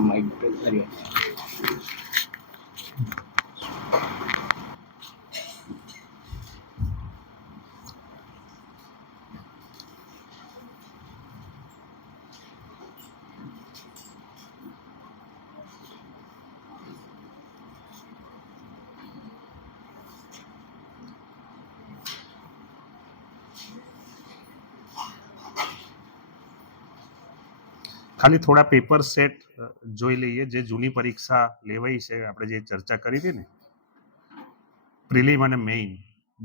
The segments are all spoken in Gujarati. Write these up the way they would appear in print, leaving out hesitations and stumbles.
માઇક કરી ખાલી થોડા પેપર સેટ જોઈ લઈએ જે જૂની પરીક્ષા લેવાઈ છે, આપણે જે ચર્ચા કરી હતી ને પ્રિલિમ અને મેઇન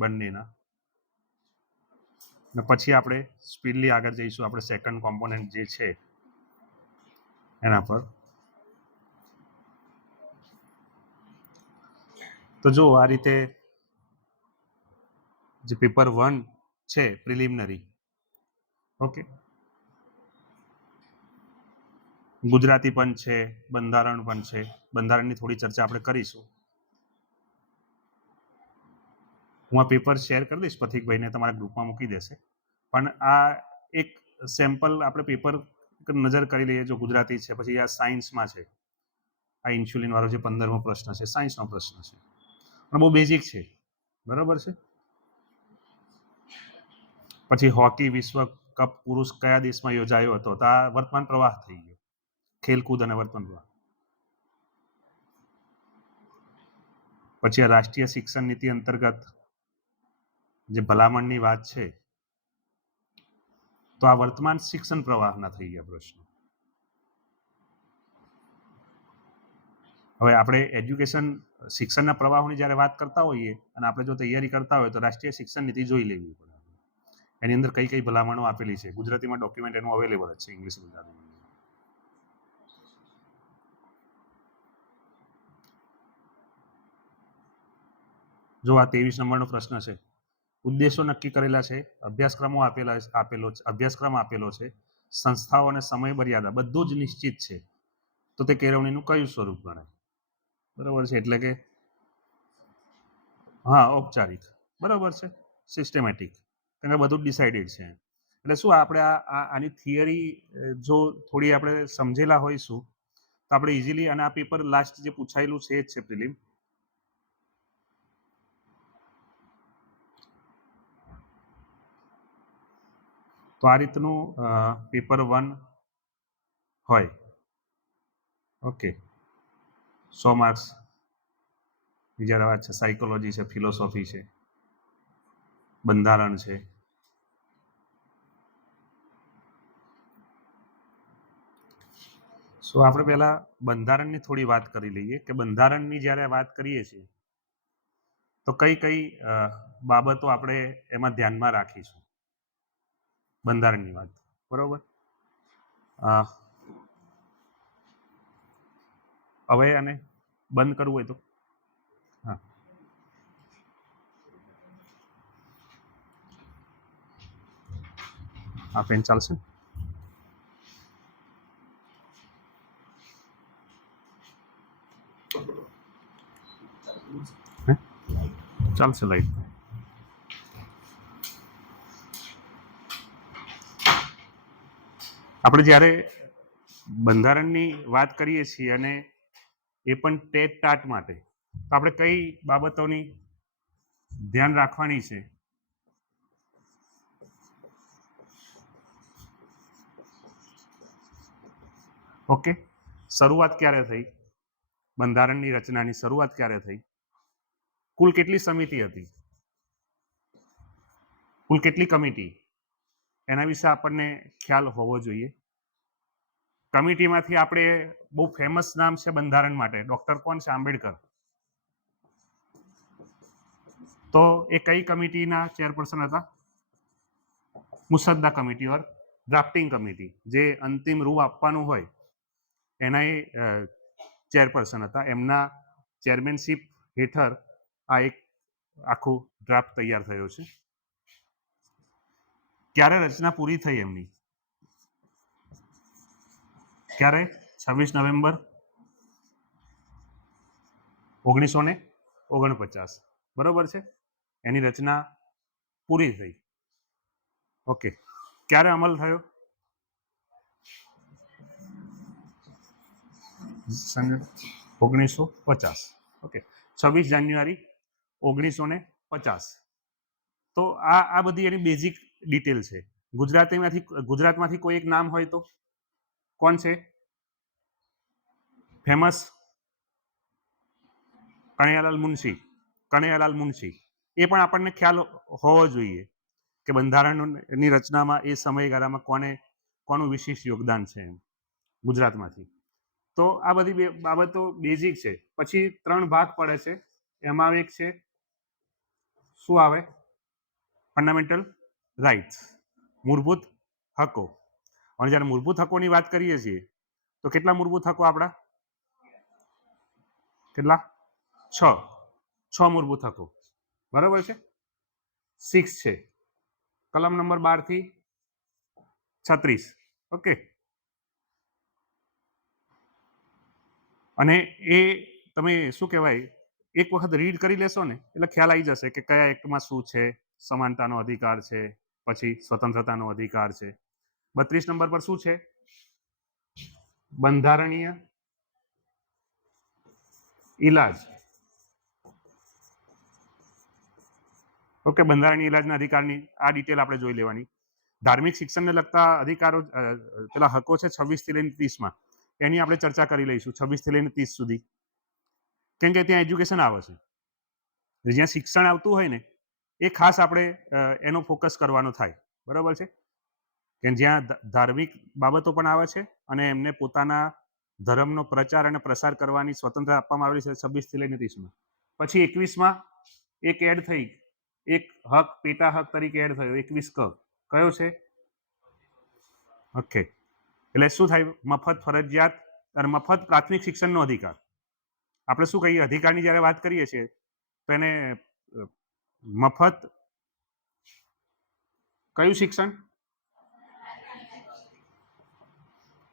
બંનેના, ને પછી આપણે સ્પીડલી આગળ જઈશું આપણે સેકન્ડ કોમ્પોનન્ટ જે છે એના પર. તો જો આ રીતે જે પેપર 1 છે પ્રિલિમિનરી, ઓકે, ગુજરાતી પણ છે, બંધારણ પણ છે. બંધારણની થોડી ચર્ચા આપણે કરીશું. હું આ પેપર શેર કરી દઈશ પથિકભાઈને, તમારા ગ્રુપમાં મૂકી દેશે. પણ આ એક સેમ્પલ આપણે પેપર નજર કરી લઈએ. જો ગુજરાતી છે, પછી આ સાયન્સમાં છે, આ ઇન્સ્યુલિન વાળો જે 15મો પ્રશ્ન છે સાયન્સનો પ્રશ્ન છે, પણ બહુ બેઝિક છે, બરાબર છે. પછી હોકી વિશ્વ કપ પુરુષ કયા દેશમાં યોજાયો હતો, તો આ વર્તમાન પ્રવાહ થઈ ગયો, ખેલકૂદ અને વર્તમાન પ્રવાહ. પછી આ રાષ્ટ્રીય શિક્ષણ નીતિ અંતર્ગત જે ભલામણની વાત છે, તો આ વર્તમાન શિક્ષણ પ્રવાહના થઈ ગયા પ્રશ્નો. હવે આપણે એજ્યુકેશન શિક્ષણના પ્રવાહોની જ્યારે વાત કરતા હોઈએ અને આપણે જો તૈયારી કરતા હોય તો રાષ્ટ્રીય શિક્ષણ નીતિ જોઈ લેવી પડે. એની અંદર કઈ કઈ ભલામણો આપેલી છે, ગુજરાતીમાં ડોક્યુમેન્ટ એનું અવેલેબલ જ છે, ઇંગ્લિશ ગુજરાતીમાં. જો આ 23 નંબરનો પ્રશ્ન છે, ઉદ્દેશો નક્કી કરેલા છે, અભ્યાસક્રમ આપેલો છે, સંસ્થાઓ અને સમય મર્યાદા બધું જ નિશ્ચિત છે, તો તે કેળવણીનું કયું સ્વરૂપ ગણાય? બરાબર છે, એટલે કે હા ઔપચારિક, બરાબર છે, સિસ્ટમેટિક, કારણ કે બધું ડિસાઇડેડ છે. એટલે શું આપણે આની થિયરી જો થોડી આપણે સમજેલા હોઈશું તો આપણે ઇઝીલી, અને આ પેપર લાસ્ટ જે પૂછાયેલું છે એ જ છે પ્રિલિમ. તો આ રીતનું પેપર 1 હોય, ઓકે. 100 માર્ક્સ. બીજા વાત છે સાયકોલોજી છે, ફિલોસોફી છે, બંધારણ છે. સો આપણે પહેલા બંધારણની થોડી વાત કરી લઈએ કે બંધારણની જ્યારે વાત કરીએ છીએ તો કઈ કઈ બાબતો આપણે એમાં ધ્યાનમાં રાખીશું બંધારણની વાત, બરોબર. હવે આને બંધ કરવું હોય તો હા, આ પેન ચાલશે. ચાલશે લાઈટ. આપણે જ્યારે બંધારણની વાત કરીએ છીએ અને એ પણ ટેટ ટાટ માટે, તો આપણે કઈ બાબતોની ધ્યાન રાખવાની છે? ઓકે, શરૂઆત ક્યારે થઈ બંધારણની રચનાની? શરૂઆત ક્યારે થઈ? કુલ કેટલી સમિતિ હતી, કુલ કેટલી કમિટી, એના વિશે આપણને ખ્યાલ હોવો જોઈએ. કમિટીમાંથી આપણે બહુ ફેમસ નામ છે બંધારણ માટે, ડોક્ટર કોણ છે? આંબેડકર. તો એ કઈ કમિટીના ચેરપર્સન હતા? મુસદ્દા કમિટી ઓર ડ્રાફ્ટિંગ કમિટી, જે અંતિમ રૂપ આપવાનું હોય એના એ ચેરપર્સન હતા. એમના ચેરમેનશીપ હેઠળ આ એક આખું ડ્રાફ્ટ તૈયાર થયો છે. ક્યારે રચના પૂરી થઈ એમની? ક્યારે? 26 નવેમ્બર 1949, બરોબર છે. એની રચના પૂરી થઈ. ઓકે, ક્યારે અમલ થયો? 1950. ઓકે, 26 જાન્યુઆરી 1950. તો આ બધી એની બેઝિક ડિટેલ છે. ગુજરાતમાંથી કોઈ એક નામ હોય તો કોણ છે ફેમસ? કનૈયાલાલ મુનશી. એ પણ આપણને ખ્યાલ હોવો જોઈએ કે બંધારણની રચનામાં એ સમયગાળામાં કોનું વિશેષ યોગદાન છે ગુજરાતમાંથી. તો આ બધી બાબતો બેઝિક છે. પછી 3 ભાગ પડે છે. એમાં એક છે શું આવે? ફંડામેન્ટલ રાઇટ્સ, મૂળભૂત હકો. અને જ્યારે મૂળભૂત હકોની વાત કરીએ છીએ તો કેટલા મૂળભૂત હકો આપણા? કેટલા? 6 મૂળભૂત હકો. બરાબર છે. 6 છે. કલમ નંબર 12 થી 36. ઓકે, અને એ તમે શું કહેવાય એક વખત રીડ કરી લેશો ને એટલે ખ્યાલ આવી જશે કે કયા એક્ટમાં શું છે. સમાનતાનો અધિકાર છે, પછી સ્વતંત્રતાનો અધિકાર છે. 32 નંબર પર શું છે? બંધારણીય ઇલાજ. ઓકે, બંધારણીય ઇલાજના અધિકારની આ ડિટેલ આપણે જોઈ લેવાની. ધાર્મિક શિક્ષણને લગતા અધિકારો પેલા હકો છે 26 થી લઈને 30માં. એની આપણે ચર્ચા કરી લઈશું 26 થી લઈને 30 સુધી. કેમ કે ત્યાં એજ્યુકેશન આવે છે. જ્યાં શિક્ષણ આવતું હોય ને એ ખાસ આપણે એનો ફોકસ કરવાનો થાય. બરાબર છે. કે જ્યાં ધાર્મિક બાબતો પણ આવે છે અને એમને પોતાના ધર્મનો પ્રચાર અને પ્રસાર કરવાની સ્વતંત્રતા આપવામાં આવેલી છે 26 થી લઈને 30માં. પછી 21માં એક એડ થઈ, એક હક પેટા હક તરીકે એડ થયો 21 ક. કયો છે? ઓકે, એટલે શું થાય? મફત ફરજિયાત અને મફત પ્રાથમિક શિક્ષણનો અધિકાર. આપણે શું કહીએ અધિકારની જ્યારે વાત કરીએ છીએ તો એને મફત કયું શિક્ષણ?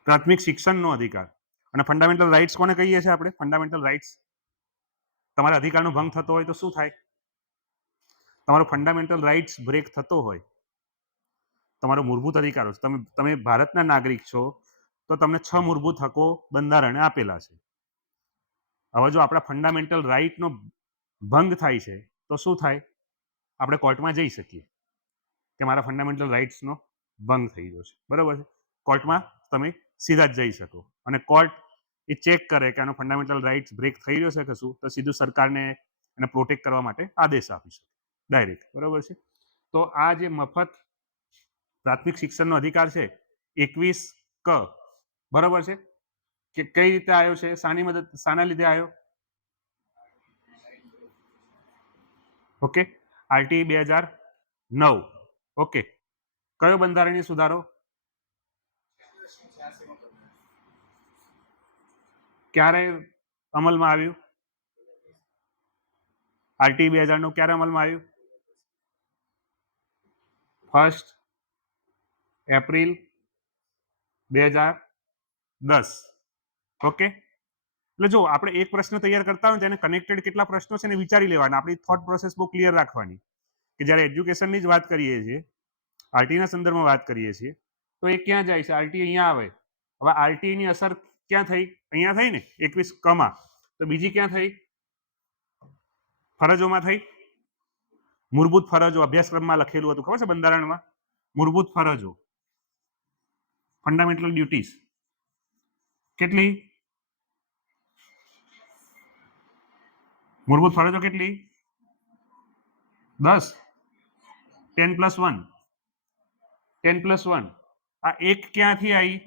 પ્રાથમિક શિક્ષણનો અધિકાર. અને ફંડામેન્ટલ રાઇટ્સ કોને કહીએ છીએ આપણે? Fundamental rights. તમારા અધિકારનો ભંગ થતો હોય તો શું થાય? તમારો ફંડામેન્ટલ રાઇટ્સ બ્રેક થતો હોય, તમારો મૂળભૂત અધિકારો, તમે ભારતના નાગરિક છો તો તમને 6 મૂળભૂત હકો બંધારણે આપેલા છે. હવે જો આપણા ફંડામેન્ટલ રાઇટનો ભંગ થાય છે તો શું થાય? આપણે કોર્ટમાં જઈ શકીએ કે મારા ફંડામેન્ટલ રાઇટ્સનો ભંગ થઈ ગયો છે. બરાબર છે. કોર્ટમાં તમે સીધા જ જઈ શકો અને કોર્ટ એ ચેક કરે કે આનો ફંડામેન્ટલ રાઇટ્સ બ્રેક થઈ રહ્યો છે કે શું, તો સીધું સરકારને એને પ્રોટેક્ટ કરવા માટે આદેશ આપી શકે ડાયરેક્ટ. બરાબર છે. તો આ જે મફત પ્રાથમિક શિક્ષણનો અધિકાર છે 21 ક. બરાબર છે. કે કઈ રીતે આવ્યો છે? શાના લીધે આવ્યો? Okay, RT 2009. ઓકે, કયો બંધારણીય સુધારો? ક્યારે અમલમાં આવ્યું? આરટી 2009 ક્યારે અમલમાં આવ્યું? 1 એપ્રિલ 2010. ઓકે, એટલે જો આપણે એક પ્રશ્ન તૈયાર કરતા હોય તેને કનેક્ટેડ કેટલા પ્રશ્નો છે ને વિચારી લેવાના. આપણી થોટ પ્રોસેસ બહુ ક્લિયર રાખવાની કે જ્યારે એજ્યુકેશનની જ વાત કરીએ છીએ, આરટીના સંદર્ભમાં વાત કરીએ છીએ તો એ ક્યાં જાય છે? આરટી અહીંયા આવે. હવે આરટીની અસર ક્યાં થઈ? અહીંયા થઈ ને 21 કમાં. તો બીજી ક્યાં થઈ? ફરજોમાં થઈ. મૂળભૂત ફરજો અભ્યાસક્રમમાં લખેલું હતું, ખબર છે બંધારણમાં? મૂળભૂત ફરજો, ફંડામેન્ટલ ડ્યુટીઝ કેટલી? મૂળભૂત ફરજો કેટલી? 10. 10+1. 10+1. આ એક ક્યાંથી આવી?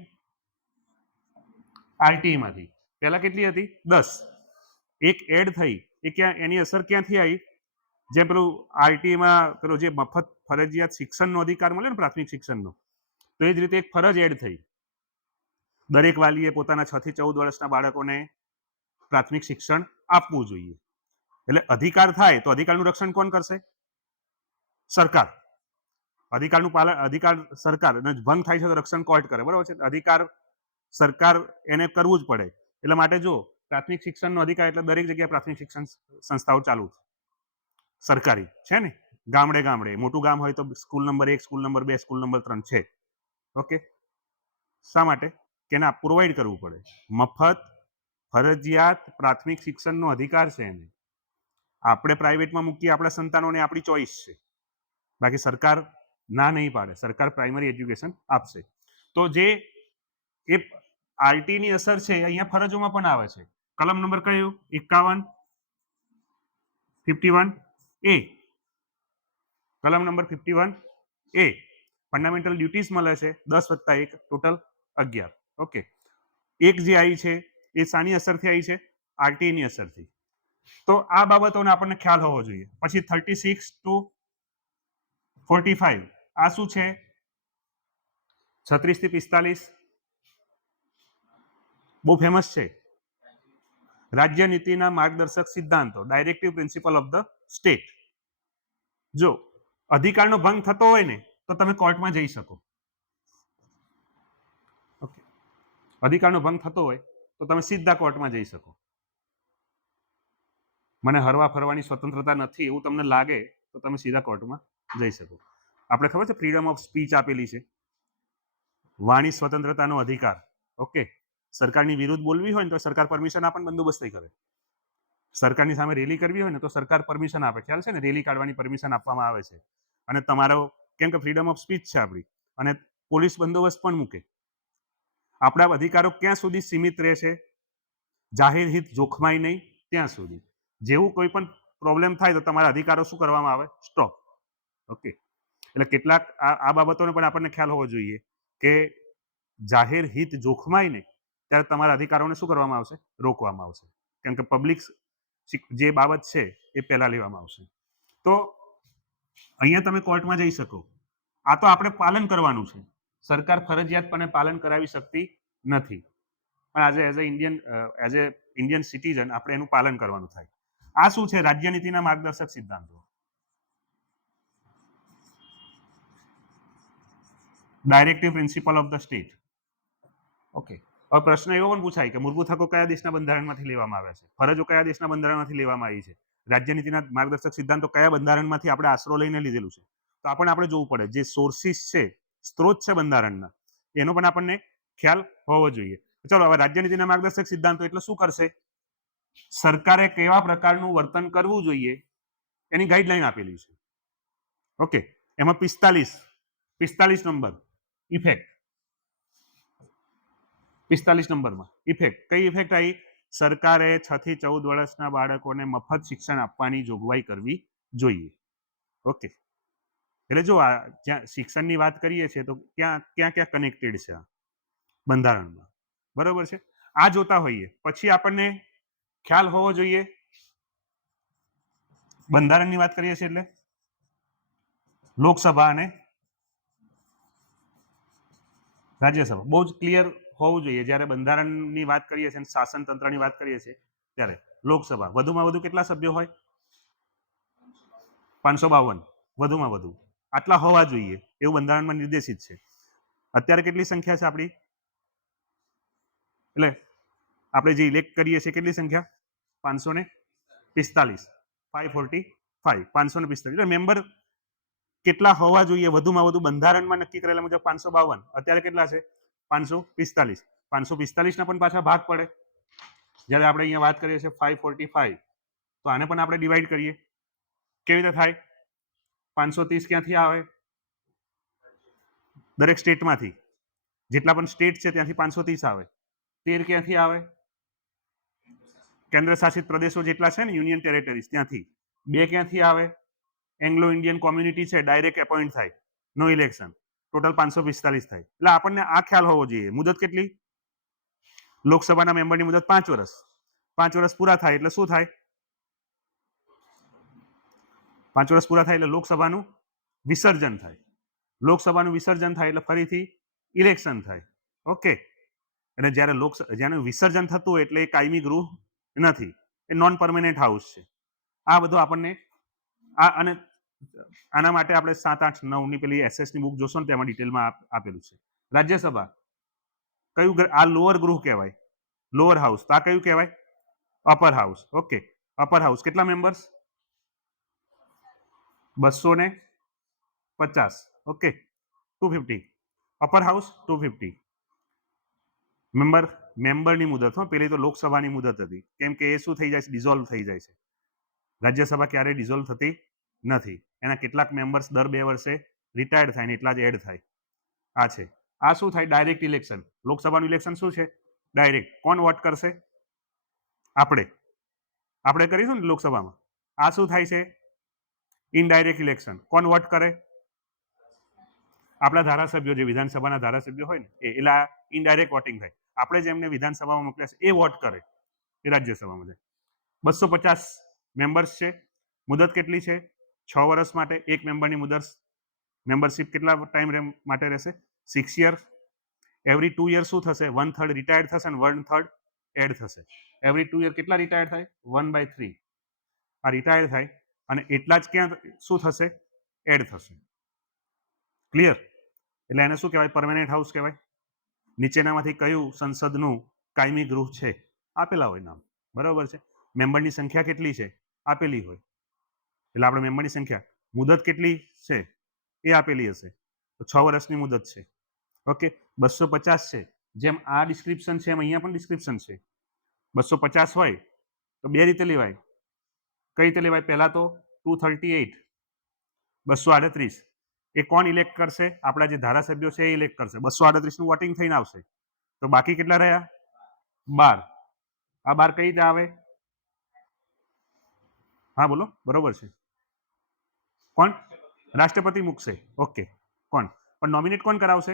આરટી માંથી. પહેલા કેટલી હતી? 10. એક એડ થઈ, એ ક્યાં, એની અસર ક્યાંથી આવી? જે પેલું આરટીમાં પેલું જે મફત ફરજિયાત શિક્ષણનો અધિકાર મળે ને પ્રાથમિક શિક્ષણનો, તો એ જ રીતે એક ફરજ એડ થઈ. દરેક વાલીએ પોતાના 6 થી 14 વર્ષના બાળકોને પ્રાથમિક શિક્ષણ આપવું જોઈએ. એટલે અધિકાર થાય તો અધિકારનું રક્ષણ કોણ કરશે? સરકાર. અધિકાર સરકાર, અને ભંગ થાય છે તો રક્ષણ કોર્ટ કરે. બરાબર છે. અધિકાર સરકાર એને કરવું જ પડે. એટલે માટે જો પ્રાથમિક શિક્ષણનો અધિકાર એટલે દરેક જગ્યાએ પ્રાથમિક શિક્ષણ સંસ્થાઓ ચાલુ સરકારી છે ને. ગામડે ગામડે, મોટું ગામ હોય તો school number 1, school number 2, school number 3 છે. ઓકે, શા માટે? કે ના પ્રોવાઈડ કરવું પડે. મફત ફરજિયાત પ્રાથમિક શિક્ષણનો અધિકાર છે એને. આપણે પ્રાઇવેટમાં મૂકીએ આપણા સંતાનોને, આપણી ચોઈસ છે. બાકી સરકાર ના નહીં પાડે, સરકાર પ્રાઇમરી એજ્યુકેશન આપશે. તો જે એ આરટીની અસર છે અહીંયા ફરજોમાં પણ આવે છે. કલમ નંબર કયું? 51, 51A. કલમ નંબર 51A. ફંડામેન્ટલ ડ્યુટીઝ મળે છે 10 + 1 ટોટલ 11. ઓકે, એક જે આવી છે એ શાની અસરથી આવી છે? આરટીની અસરથી. તો આ બાબતોને આપણને ખ્યાલ હોવો જોઈએ. પછી 36 to 45 આ શું છે? 36 થી 45 બહુ ફેમસ છે. રાજ્ય નીતિના માર્ગદર્શક સિદ્ધાંતો, directive principal of the state. જો અધિકારનો ભંગ થતો હોય ને તો તમે કોર્ટમાં જઈ શકો. ઓકે, અધિકારનો ભંગ થતો હોય તો તમે સીધા કોર્ટમાં જઈ શકો. મને હરવા ફરવાની સ્વતંત્રતા નથી એવું તમને લાગે તો તમે સીધા કોર્ટમાં જઈ શકો. આપણે ખબર છે ફ્રીડમ ઓફ સ્પીચ આપેલી છે, વાણી સ્વતંત્રતાનો અધિકાર. ઓકે, સરકારની વિરુદ્ધ બોલવી હોય ને તો સરકાર પરમિશન આપે, બંદોબસ્ત કરે. સરકારની સામે રેલી કરવી હોય ને તો સરકાર પરમિશન આપે. ખ્યાલ છે ને, રેલી કાઢવાની પરમિશન આપવામાં આવે છે. અને તમારો કેમ કે ફ્રીડમ ઓફ સ્પીચ છે આપણી, અને પોલીસ બંદોબસ્ત પણ મૂકે. આપણા અધિકારો ક્યાં સુધી સીમિત રહે છે? જાહેર હિત જોખમાય નહીં ત્યાં સુધી. જેવું કોઈ પણ પ્રોબ્લેમ થાય તો તમારા અધિકારો શું કરવામાં આવે? સ્ટોપ. ઓકે, એટલે કેટલાક આ બાબતોને પણ આપણને ખ્યાલ હોવો જોઈએ કે જાહેર હિત જોખમાય નહીં ત્યારે તમારા અધિકારોને શું કરવામાં આવશે? રોકવામાં આવશે. કેમ કે પબ્લિક જે બાબત છે એ પહેલા લેવામાં આવશે. તો અહીંયા તમે કોર્ટમાં જઈ શકો. આ તો આપણે પાલન કરવાનું છે. સરકાર ફરજિયાતપણે પાલન કરાવી શકતી નથી. પણ આજે એઝ એ ઇન્ડિયન સિટીઝન આપણે એનું પાલન કરવાનું થાય. આ શું છે? રાજ્ય નીતિના માર્ગદર્શક સિદ્ધાંતો, directive principal of the state. Okay, હવે પ્રશ્ન એવો પણ પૂછાય કે મૂળભૂત હકો કયા દેશના બંધારણમાંથી લેવામાં આવ્યા છે? ફરજો કયા દેશના બંધારણમાંથી લેવામાં આવી છે? રાજ્ય નીતિના માર્ગદર્શક સિદ્ધાંતો કયા બંધારણમાંથી આપણે આશરો લઈને લીધેલું છે? તો આપણે જોવું પડે. જે સોર્સિસ છે, સ્ત્રોત છે બંધારણના, એનો પણ આપણને ખ્યાલ હોવો જોઈએ. ચલો, હવે રાજ્ય નીતિના માર્ગદર્શક સિદ્ધાંતો એટલે શું કરશે? સરકારે કેવા પ્રકારનું વર્તન કરવું જોઈએ એની ગાઈડલાઈન આપેલી છે. ઓકે, એમાં 45 નંબર ઇફેક્ટ. 45 નંબરમાં ઇફેક્ટ કઈ ઇફેક્ટ આવી? સરકારે 6 થી 14 વર્ષના બાળકોને મફત શિક્ષણ આપવાની જોગવાઈ કરવી જોઈએ. ઓકે, એટલે જો આ જ્યાં શિક્ષણની વાત કરીએ છીએ તો ક્યાં ક્યાં કનેક્ટેડ છે આ બંધારણમાં, બરોબર છે? આ જોતા હોઈએ પછી આપણને ખ્યાલ હોવો જોઈએ. બંધારણની વાત કરીએ છીએ એટલે લોકસભા અને રાજ્યસભા બહુ જ ક્લિયર હોવું જોઈએ. જ્યારે બંધારણની વાત કરીએ છીએ, શાસન તંત્રની વાત કરીએ છીએ ત્યારે લોકસભા વધુમાં વધુ કેટલા સભ્યો હોય? 552 વધુમાં વધુ આટલા હોવા જોઈએ એવું બંધારણમાં નિર્દેશિત છે. અત્યારે કેટલી સંખ્યા છે આપણી? એટલે આપણે જે ઇલેક્ટ કરીએ છીએ કેટલી સંખ્યા? 545. 545 એટલે મેમ્બર કેટલા હોવા જોઈએ વધુમાં વધુ? બંધારણમાં નક્કી કરેલા મુજબ 552. અત્યારે કેટલા છે? 545. 545 ના પણ પાછા ભાગ પડે. જ્યારે આપણે અહીંયા વાત કરીએ છીએ 545, તો આને પણ આપણે ડિવાઈડ કરીએ. કેવી રીતે થાય? 530 ક્યાંથી આવે? દરેક સ્ટેટમાંથી, જેટલા પણ સ્ટેટ છે ત્યાંથી 530 આવે. 13 ક્યાંથી આવે? કેન્દ્ર શાસિત પ્રદેશો જેટલા છે ને, યુનિયન ટેરેટરીઝ, ત્યાંથી. 2 ક્યાંથી આવે? એંગ્લો ઇન્ડિયન કોમ્યુનિટી છે, ડાયરેક્ટ એપોઇન્ટ થાય, નો ઇલેક્શન. ટોટલ 545 થાય. એટલે આપણને આ ખ્યાલ હોવો જોઈએ. મુદત કેટલી? લોકસભાના મેમ્બરની મુદત 5 વર્ષ. 5 વર્ષ પૂરા થાય એટલે શું થાય? 5 વર્ષ પૂરા થાય એટલે લોકસભાનું વિસર્જન થાય. લોકસભાનું વિસર્જન થાય એટલે ફરીથી ઇલેક્શન થાય. ઓકે, એટલે જ્યારે વિસર્જન થતું હોય એટલે એ કાયમી ગૃહ નથી, એ નોન પરમેનન્ટ હાઉસ છે. આ બધું આપણને અને આના માટે આપણે 7, 8, 9 ની પેલી એસએસની બુક જોશો ને તેમાં ડિટેલમાં આપેલું છે. રાજ્યસભા કયું? આ લોઅર ગૃહ કહેવાય, લોઅર હાઉસ. તો આ કયું કહેવાય? Upper house. Okay, upper house કેટલા members? 250. Okay, 250. Upper house 250 member મેમ્બરની મુદત હો, પેલી તો લોકસભાની મુદત હતી, કેમ કે એ શું થઈ જાય છે, ડિઝોલ્વ થઈ જાય છે. રાજ્યસભા ક્યારેય ડિઝોલ્વ થતી નથી. એના કેટલાક મેમ્બર્સ દર 2 વર્ષે રિટાયર્ડ થાય ને એટલા જ એડ થાય. આ છે. આ શું થાય? Direct election. લોકસભાનું ઇલેક્શન શું છે? ડાયરેક્ટ. કોણ વોટ કરશે? આપણે કરીશું ને લોકસભામાં. આ શું થાય છે? Indirect election. કોણ વોટ કરે? આપણા ધારાસભ્યો, જે વિધાનસભાના ધારાસભ્યો હોય ને એટલે આ ઇનડાયરેક્ટ વોટિંગ થાય. આપણે જેમને વિધાનસભામાં મોકલ્યા છે એ વોટ કરે, એ રાજ્યસભામાં જાય. 250 મેમ્બર્સ છે. મુદત કેટલી છે? 6 વર્ષ માટે. એક મેમ્બરની મેમ્બરશિપ કેટલા ટાઈમ માટે રહેશે? 6 યર. એવરી 2 યર શું થશે? 1/3 રિટાયર્ડ થશે અને 1/3 એડ થશે. એવરી 2 યર કેટલા રિટાયર્ડ થાય? 1/3. આ રિટાયર થાય અને એટલા જ ક્યાં શું થશે? એડ થશે. ક્લિયર? એટલે એને શું કહેવાય? પરમેનન્ટ હાઉસ કહેવાય. નીચેનામાંથી કયું સંસદનું કાયમી ગૃહ છે? આપેલા હોય નામ. બરાબર છે. મેમ્બરની સંખ્યા કેટલી છે? આપેલી હોય. એટલે આપણે મેમ્બરની સંખ્યા, મુદત કેટલી છે એ આપેલી હશે. તો 6 વર્ષની મુદત છે. ઓકે. 250 છે. જેમ આ ડિસ્ક્રિપ્શન છે એમ અહીંયા પણ ડિસ્ક્રિપ્શન છે. 250 હોય તો બે રીતે લેવાય. કઈ રીતે લેવાય? પહેલા તો 238, 238 એ કોણ ઇલેક્ટ કરશે? આપણા જે ધારાસભ્યો છે એ ઇલેક્ટ કરશે. 238 નું વોટિંગ થઈને આવશે. તો બાકી કેટલા રહ્યા? 12. આ 12 કઈ રીતે આવે? હા બોલો. બરોબર છે. કોણ? રાષ્ટ્રપતિ મૂકશે. ઓકે. કોણ? પણ નોમિનેટ કોણ કરાવશે?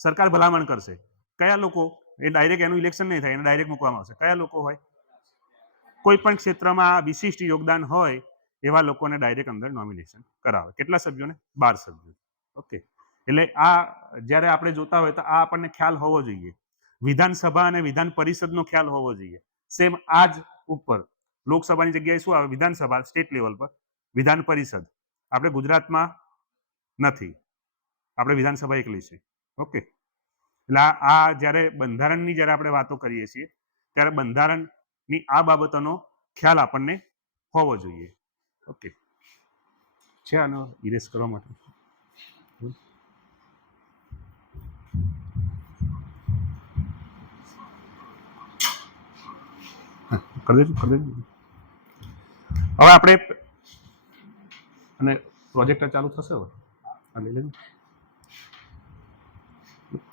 સરકાર ભલામણ કરશે. કયા લોકો? એ ડાયરેક્ટ એનું ઇલેક્શન નહીં થાય, એને ડાયરેક્ટ મૂકવામાં આવશે. કયા લોકો હોય? કોઈ પણ ક્ષેત્રમાં વિશિષ્ટ યોગદાન હોય એવા લોકોને ડાયરેક્ટ અંદર નોમિનેશન કરાવે. કેટલા સભ્યોને? 12 સભ્યો. ઓકે. એટલે આ જ્યારે આપણે જોતા હોય તો આ આપણને ખ્યાલ હોવો જોઈએ. વિધાનસભા અને વિધાન પરિષદનો ખ્યાલ હોવો જોઈએ. સેમ આ જ ઉપર લોકસભાની જગ્યાએ શું આવે? વિધાનસભા સ્ટેટ લેવલ પર, વિધાન પરિષદ આપણે ગુજરાતમાં નથી. આપણે વિધાનસભા એકલી છે. ઓકે. એટલે આ જ્યારે બંધારણની જ્યારે આપણે વાતો કરીએ છીએ ત્યારે બંધારણની આ બાબતોનો ખ્યાલ આપણને હોવો જોઈએ. ઓકે. છે આનો ઇરેઝ કરવા માટે? કરી દેજો. હવે આપણે અને પ્રોજેક્ટર ચાલુ થશે. હવે લઈ લેજો.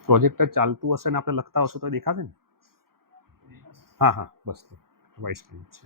પ્રોજેક્ટર ચાલતું હશે ને આપણે લખતા હશું તો દેખાશે ને? હા બસ વાઇસ સ્ક્રીન છે.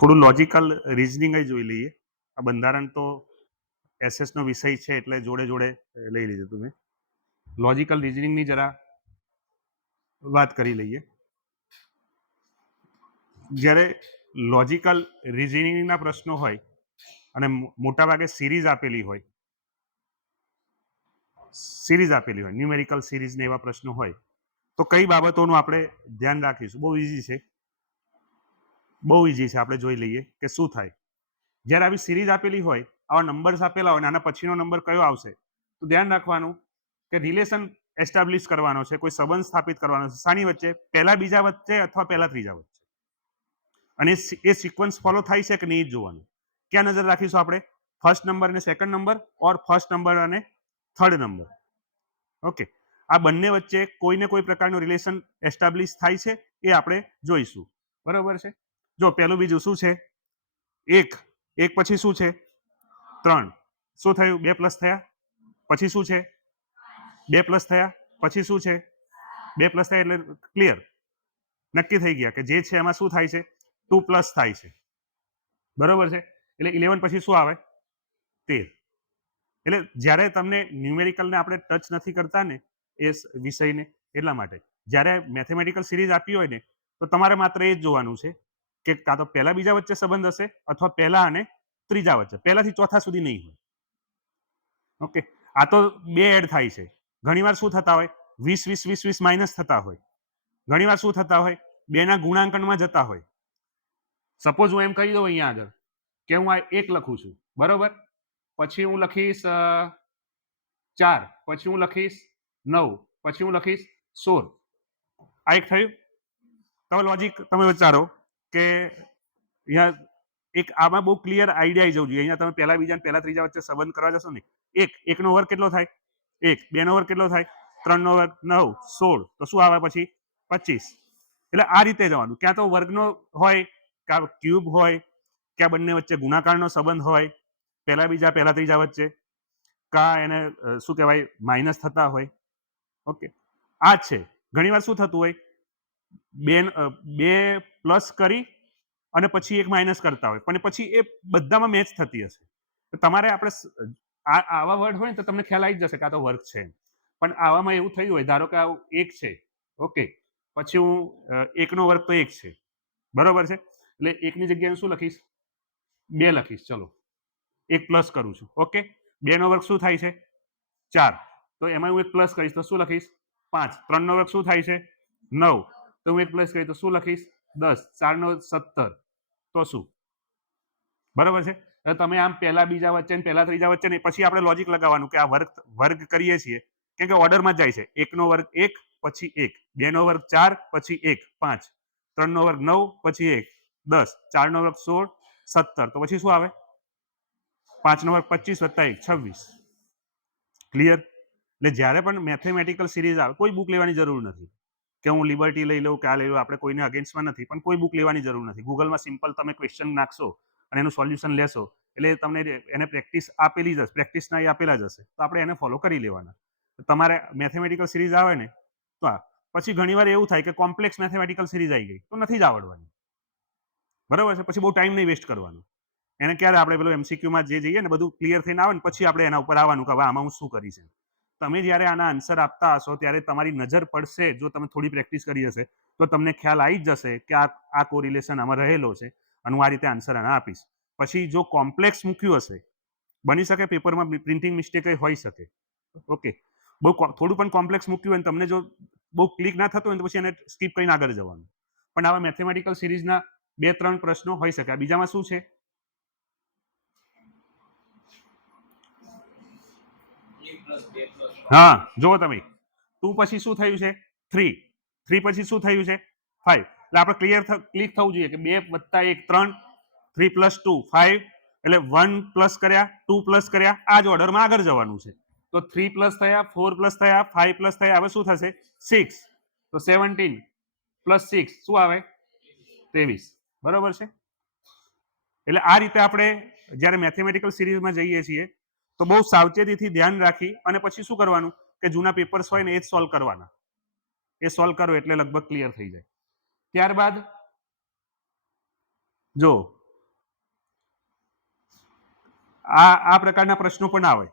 થોડું લોજિકલ રિઝનિંગ જોઈ લઈએ. આ બંધારણ તો એસએસનો વિષય છે એટલે જોડે જોડે લઈ લીધું તમે. લોજિકલ રિઝનિંગની જરા વાત કરી લઈએ. જ્યારે લોજિકલ રિઝનિંગના પ્રશ્નો હોય અને મોટાભાગે સિરીઝ આપેલી હોય, ન્યુમેરિકલ સિરીઝ ને એવા પ્રશ્નો હોય તો કઈ બાબતોનું આપણે ધ્યાન રાખીશું? બહુ ઇઝી છે. આપણે જોઈ લઈએ કે શું થાય. જ્યારે આવી સિરીઝ આપેલી હોય, આવા નંબર્સ આપેલા હોય, આના પછીનો નંબર કયો આવશે તો ધ્યાન રાખવાનું કે રિલેશન એસ્ટાબ્લિશ કરવાનો છે, કોઈ સંબંધ સ્થાપિત કરવાનો છે. શાની વચ્ચે? પહેલા બીજા વચ્ચે અથવા પહેલા ત્રીજા વચ્ચે. અને એ સિક્વન્સ ફોલો થાય છે કે નહીં જોવાનું. ક્યાં નજર રાખીશું આપણે? ફર્સ્ટ નંબર અને સેકન્ડ નંબર, ઓર ફર્સ્ટ નંબર અને થર્ડ નંબર. ઓકે. આ બંને વચ્ચે કોઈને કોઈ પ્રકારનું રિલેશન એસ્ટાબ્લિશ થાય છે એ આપણે જોઈશું. બરોબર છે. જો પહેલું બીજું શું છે? 1 પછી શું છે? 3. શું થયું? 2 + થયા. પછી શું છે? 2 + થયા. પછી શું છે? 2 + થયા એટલે ક્લિયર, નક્કી થઈ ગયા કે જે છે એમાં શું થાય છે? 2+ થાય છે. બરોબર છે. એટલે 11 પછી શું આવે? 13. એટલે જ્યારે તમને ન્યુમેરિકલને આપણે ટચ નથી કરતા ને એ વિષયને, એટલા માટે જ્યારે મેથેમેટિકલ સિરીઝ આપી હોય ને તો તમારે માત્ર એ જ જોવાનું છે કે કાં તો પહેલા બીજા વચ્ચે સંબંધ હશે અથવા પહેલા અને ત્રીજા વચ્ચે, પહેલાથી ચોથા સુધી નહીં હોય. ઓકે, આ તો બે એડ થાય છે. ઘણીવાર શું થતા હોય 20 માઇનસ થતા હોય, ઘણીવાર શું થતા હોય બેના ગુણાંકનમાં જતા હોય. સપોઝ હું એમ કહી દઉં અહીંયા આગળ કે હું આ 1 લખું છું, બરોબર, પછી હું લખીશ 4, પછી હું લખીશ 9, પછી હું લખીશ 16. આ એક થયું. તમે લોજિક તમે વિચારો કે અહીંયા એક આમાં બહુ ક્લિયર આઈડિયા આવી જવું જોઈએ. અહીંયા તમે પહેલા બીજા પહેલા ત્રીજા વચ્ચે સંબંધ કરવા જશો ને, એક નો વર્ગ કેટલો થાય 1, 2 નો વર્ગ કેટલો થાય 3 નો વર્ગ 9, 16, તો શું આવે પછી 25. એટલે આ રીતે જવાનું, ક્યાં તો વર્ગનો હોય, ક્યાં ક્યુબ હોય, ક્યાં બંને વચ્ચે ગુણાકારનો સંબંધ હોય, પહેલા બીજા પહેલા ત્રીજા વચ્ચે, કા એને શું કહેવાય માઇનસ થતા હોય. ઓકે, આ જ છે. ઘણીવાર શું થતું હોય બે પ્લસ કરી અને પછી એક માઇનસ કરતા હોય, પણ પછી એ બધામાં મેચ થતી હશે. તો તમારે આપણે આવા વર્ડ હોય ને તો તમને ખ્યાલ આવી જશે કે આ તો વર્ગ છે. પણ આવામાં એવું થયું હોય, ધારો કે આ 1 છે, ઓકે, પછી હું 1 નો વર્ગ તો 1 છે, બરોબર છે, એટલે 1 ની જગ્યાએ શું લખીશ 2 લખીશ. ચલો 1 પ્લસ કરું છું. ઓકે, 2 નો વર્ગ શું થાય છે 4, તો એમાં હું 1 પ્લસ કરીશ તો શું લખીશ 5. 3 નો વર્ગ શું થાય છે 9, તો હું 1 પ્લસ કરીશ તો શું લખીશ 10. 4 નો 17, તો શું, બરોબર છે. તમે આમ પહેલા બીજા વચ્ચે ને પહેલા ત્રીજા વચ્ચે ને પછી આપણે લોજિક લગાવવાનું કે આ વર્ગ કરીએ છીએ કેમ કે ઓર્ડરમાં જ જાય છે. 1 નો વર્ગ 1, પછી 1, 2 નો વર્ગ 4, પછી 1, 5, 3 નો વર્ગ 9, પછી 1, 10, 4 નો વર્ગ 16, 17, તો પછી શું આવે 5 નો વર્ગ 25 વત્તા 1, 26. ક્લિયર? એટલે જ્યારે પણ મેથેમેટિકલ સિરીઝ આવે, કોઈ બુક લેવાની જરૂર નથી કે હું લિબર્ટી લઈ લઉં કે આ લઈ લઉં, આપણે કોઈને અગેન્સ્ટમાં નથી, પણ કોઈ બુક લેવાની જરૂર નથી. ગૂગલમાં સિમ્પલ તમે ક્વેશ્ચન નાખશો અને એનું સોલ્યુશન લેશો એટલે તમને એને પ્રેક્ટિસ આપેલી જ હશે, પ્રેક્ટિસના એ આપેલા જ હશે, તો આપણે એને ફોલો કરી લેવાના. તમારે મેથેમેટિકલ સિરીઝ આવે ને તો પછી ઘણીવાર એવું થાય કે કોમ્પ્લેક્સ મેથેમેટિકલ સિરીઝ આવી ગઈ તો નથી જ આવડવાની, બરાબર છે. પછી બહુ ટાઈમ નહીં વેસ્ટ કરવાનો. એને ક્યારે આપણે પેલું એમસીક્યુમાં જે જઈએ ને બધું ક્લિયર થઈને આવે ને પછી આપણે એના ઉપર આવવાનું કે હવે આમાં હું શું કરીશ. તમે જ્યારે આના આન્સર આપતા હશો ત્યારે તમારી નજર પડશે, જો તમે થોડી પ્રેક્ટિસ કરી હશે તો તમને ખ્યાલ આવી જ જશે કે આ કોરિલેશન આમાં રહેલો છે અને હું આ રીતે આન્સર આના આપીશ. પછી જો કોમ્પ્લેક્સ મૂક્યું હશે, બની શકે પેપરમાં પ્રિન્ટિંગ મિસ્ટેક હોઈ શકે, ઓકે, બહુ થોડું પણ કોમ્પ્લેક્સ મૂક્યું હોય તમને જો બહુ ક્લિક ના થતું હોય તો પછી એને સ્કીપ કરીને આગળ જવાનું. પણ આવા મેથેમેટિકલ સિરીઝના 2-3 પ્રશ્નો હોઈ શકે. બીજામાં શું છે હા, જુઓ તમે 2 પછી શું થયું છે 3, 3 પછી શું થયું છે 5. એટલે આપણે ક્લિક થવું જોઈએ કે 2 + 1 3, 3 + 2 5, એટલે 1 પ્લસ કર્યા 2 પ્લસ કર્યા, આ જ ઓર્ડરમાં આગળ જવાનું છે. તો 3 પ્લસ થયા, 4 પ્લસ થયા, 5 પ્લસ થયા, હવે શું થશે 6, તો 17 + 6 શું આવે 23, બરોબર છે. એટલે આ રીતે આપણે જ્યારે મેથેમેટિકલ સિરીઝમાં જઈએ છીએ તો બહુ સાવચેતીથી ધ્યાન રાખી અને પછી શું કરવાનું કે જૂના પેપર્સ હોય ને એ જ સોલ્વ કરવાના. એ સોલ્વ કરો એટલે લગભગ ક્લિયર થઈ જાય. ત્યારબાદ જો આ પ્રકારના પ્રશ્નો પણ આવે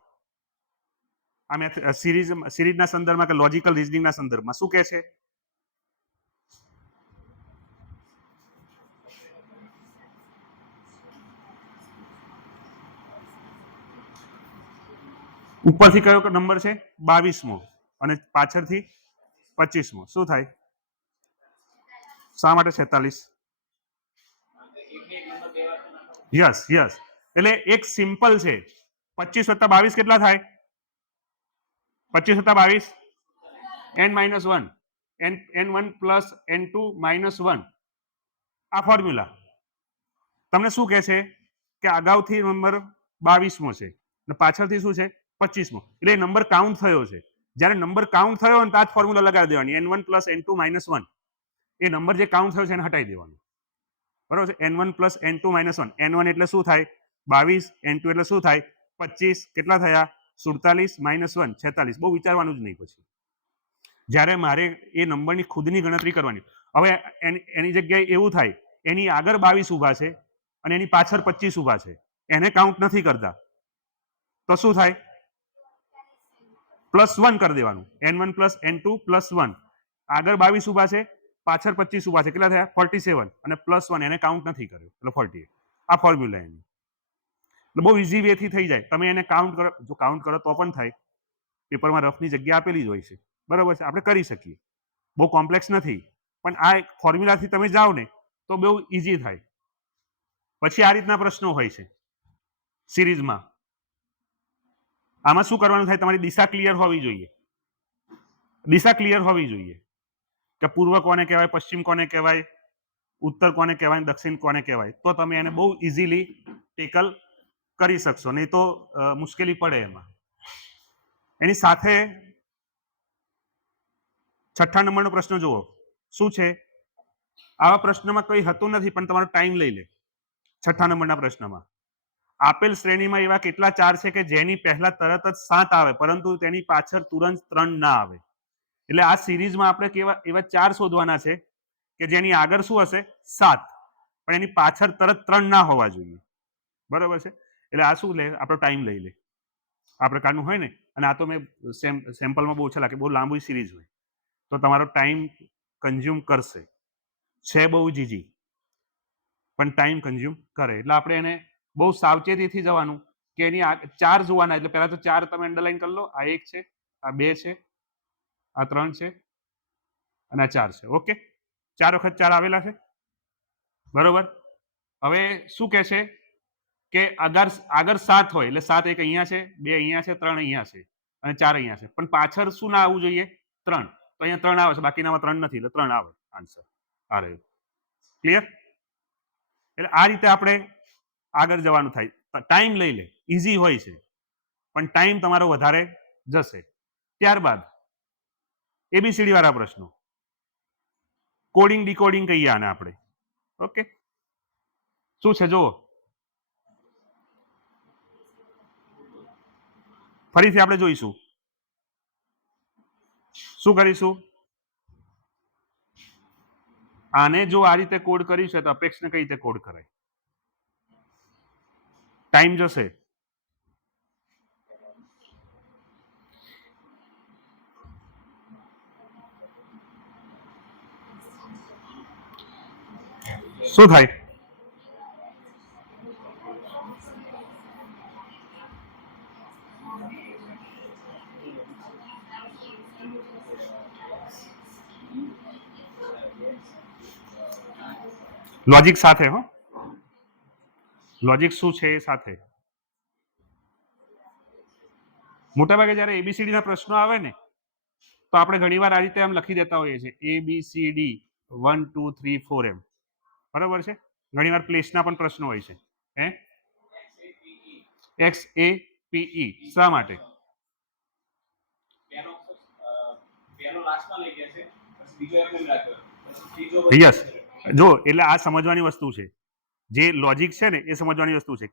આ સિરીઝના સંદર્ભમાં કે લોજિકલ રીઝનિંગના સંદર્ભમાં. શું કહે છે ઉપરથી કયો નંબર છે 22મો અને પાછળથી 25મો, શું થાય શા માટે 46? યસ યસ, એટલે એક સિમ્પલ છે 25 + 22 કેટલા થાય 25 + 22 n-1, n1 + n2 - 1. આ ફોર્મ્યુલા તમને શું કહે છે કે અગાઉથી નંબર 22મો છે અને પાછળથી શું છે 25મો, એટલે નંબર કાઉન્ટ થયો છે. જ્યારે નંબર કાઉન્ટ થયો ને તો આ જ ફોર્મ્યુલા લગાવી દેવાની n1 + n2 - 1. એ નંબર જે કાઉન્ટ થયો છે એને હટાવી દેવાનો, બરોબર છે. n1 + n2 - 1, n1 એટલે શું થાય 22, n2 એટલે શું થાય 25, કેટલા થયા 47 - 1 46. બહુ વિચારવાનું જ નહીં. પછી જ્યારે મારે એ નંબરની ખુદની ગણતરી કરવાની, હવે એની જગ્યાએ એવું થાય એની આગળ 22 ઊભા છે અને એની પાછળ 25 ઊભા છે, એને કાઉન્ટ નથી કરતા, તો શું થાય +1 કરી દેવાનું, n1 + n2 + 1. આગળ 22 ઊભા છે, પાછળ 25 ઊભા છે, કેટલા થયા 47 અને +1 એને કાઉન્ટ નથી કર્યો એટલે 48. આ ફોર્મ્યુલા એની એટલે બહુ ઇઝી વે થી થઈ જાય. તમે એને કાઉન્ટ કરો, જો કાઉન્ટ કરો તો પણ થાય. પેપરમાં રફની જગ્યા આપેલી જ હોય છે, બરોબર છે, આપણે કરી શકીએ, બહુ કોમ્પ્લેક્સ નથી. પણ આ એક ફોર્મ્યુલાથી તમે જાઓ ને તો બહુ ઇઝી થાય. પછી આ રીતના પ્રશ્નો હોય છે સિરીઝમાં. આમાં શું કરવાનું થાય, તમારી દિશા ક્લિયર હોવી જોઈએ. દિશા ક્લિયર હોવી જોઈએ કે પૂર્વ કોને કહેવાય, પશ્ચિમ કોને કહેવાય, ઉત્તર કોને કહેવાય, દક્ષિણ કોને કહેવાય, તો તમે એને બહુ ઇઝીલી ટેકલ કરી શકશો. નહીં તો મુશ્કેલી પડે એમાં. એની સાથે 6 નંબરનો પ્રશ્ન જુઓ. શું છે? આવા પ્રશ્નમાં કંઈ હતું નથી, પણ તમારો ટાઈમ લઈ લે. 6 નંબરના પ્રશ્નમાં આપેલ શ્રેણીમાં એવા કેટલા ચાર છે કે જેની પહેલા તરત જ 7 આવે પરંતુ તેની પાછળ તુરંત 3 ના આવે. એટલે આ સિરીઝમાં આપણે કેવા એવા 4 શોધવાના છે કે જેની આગળ શું હશે 7, પણ એની પાછળ તરત 3 ના હોવા જોઈએ. બરોબર છે? એટલે આ શું લે, આપણો ટાઈમ લઈ લે આ પ્રકારનું હોય ને. અને આ તો મેં સેમ્પલમાં બહુ ઓછા લાગે, બહુ લાંબી સિરીઝ હોય તો તમારો ટાઈમ કન્ઝ્યુમ કરશે. છે બહુ જ ઈઝી, પણ ટાઈમ કન્ઝ્યુમ કરે. એટલે આપણે એને બહુ સાવચેતીથી જવાનું કે એની 4 જોવાના. એટલે પહેલા તો 4 તમે અંડરલાઈન કરી લો. આ 1 છે, આ 2 છે, આ 3 છે અને આ 4 છે. ઓકે, 4 વખત 4 આવેલા છે, બરોબર. હવે શું કહે છે કે આગળ 7 હોય એટલે 7 એક અહીંયા છે, 2 અહીંયા છે, 3 અહીંયા છે અને 4 અહીંયા છે, પણ પાછળ શું ના આવવું જોઈએ 3. તો અહીંયા 3 આવે છે, બાકીનામાં 3 નથી એટલે 3 આવે આન્સર. આ રહ્યું. ક્લિયર? એટલે આ રીતે આપણે આગળ જવાનું થાય. ટાઈમ લઈ લે, ઇઝી હોય છે પણ ટાઈમ તમારો વધારે જશે. ત્યારબાદ એબીસીડી વાળા પ્રશ્નો, કોડિંગ ડીકોડિંગ કહીએ આને આપણે. ઓકે, શું છે જુઓ. ફરીથી આપણે જોઈશું. શું કરીશું? આને જો આ રીતે કોડ કર્યું છે તો અપેક્ષને કઈ રીતે કોડ કરાય? ટાઈમ જશે. શું થાય? લોજિક સાથે. હો, લોજિક શું છે એ સાથે. મોટાભાગે જ્યારે એબીસીડી ના પ્રશ્નો આવે ને તો આપણે ઘણીવાર આ રીતે આમ લખી દેતા હોઈએ છીએ, ABCD 1 2 3 4 એમ. બરોબર છે? ઘણીવાર પ્લેસના પણ પ્રશ્નો હોય છે. હે, XAPE શા માટે? યસ, જો એટલે આ સમજવાની વસ્તુ છે. જે લોજિક છે ને એ સમજવાની વસ્તુ છે.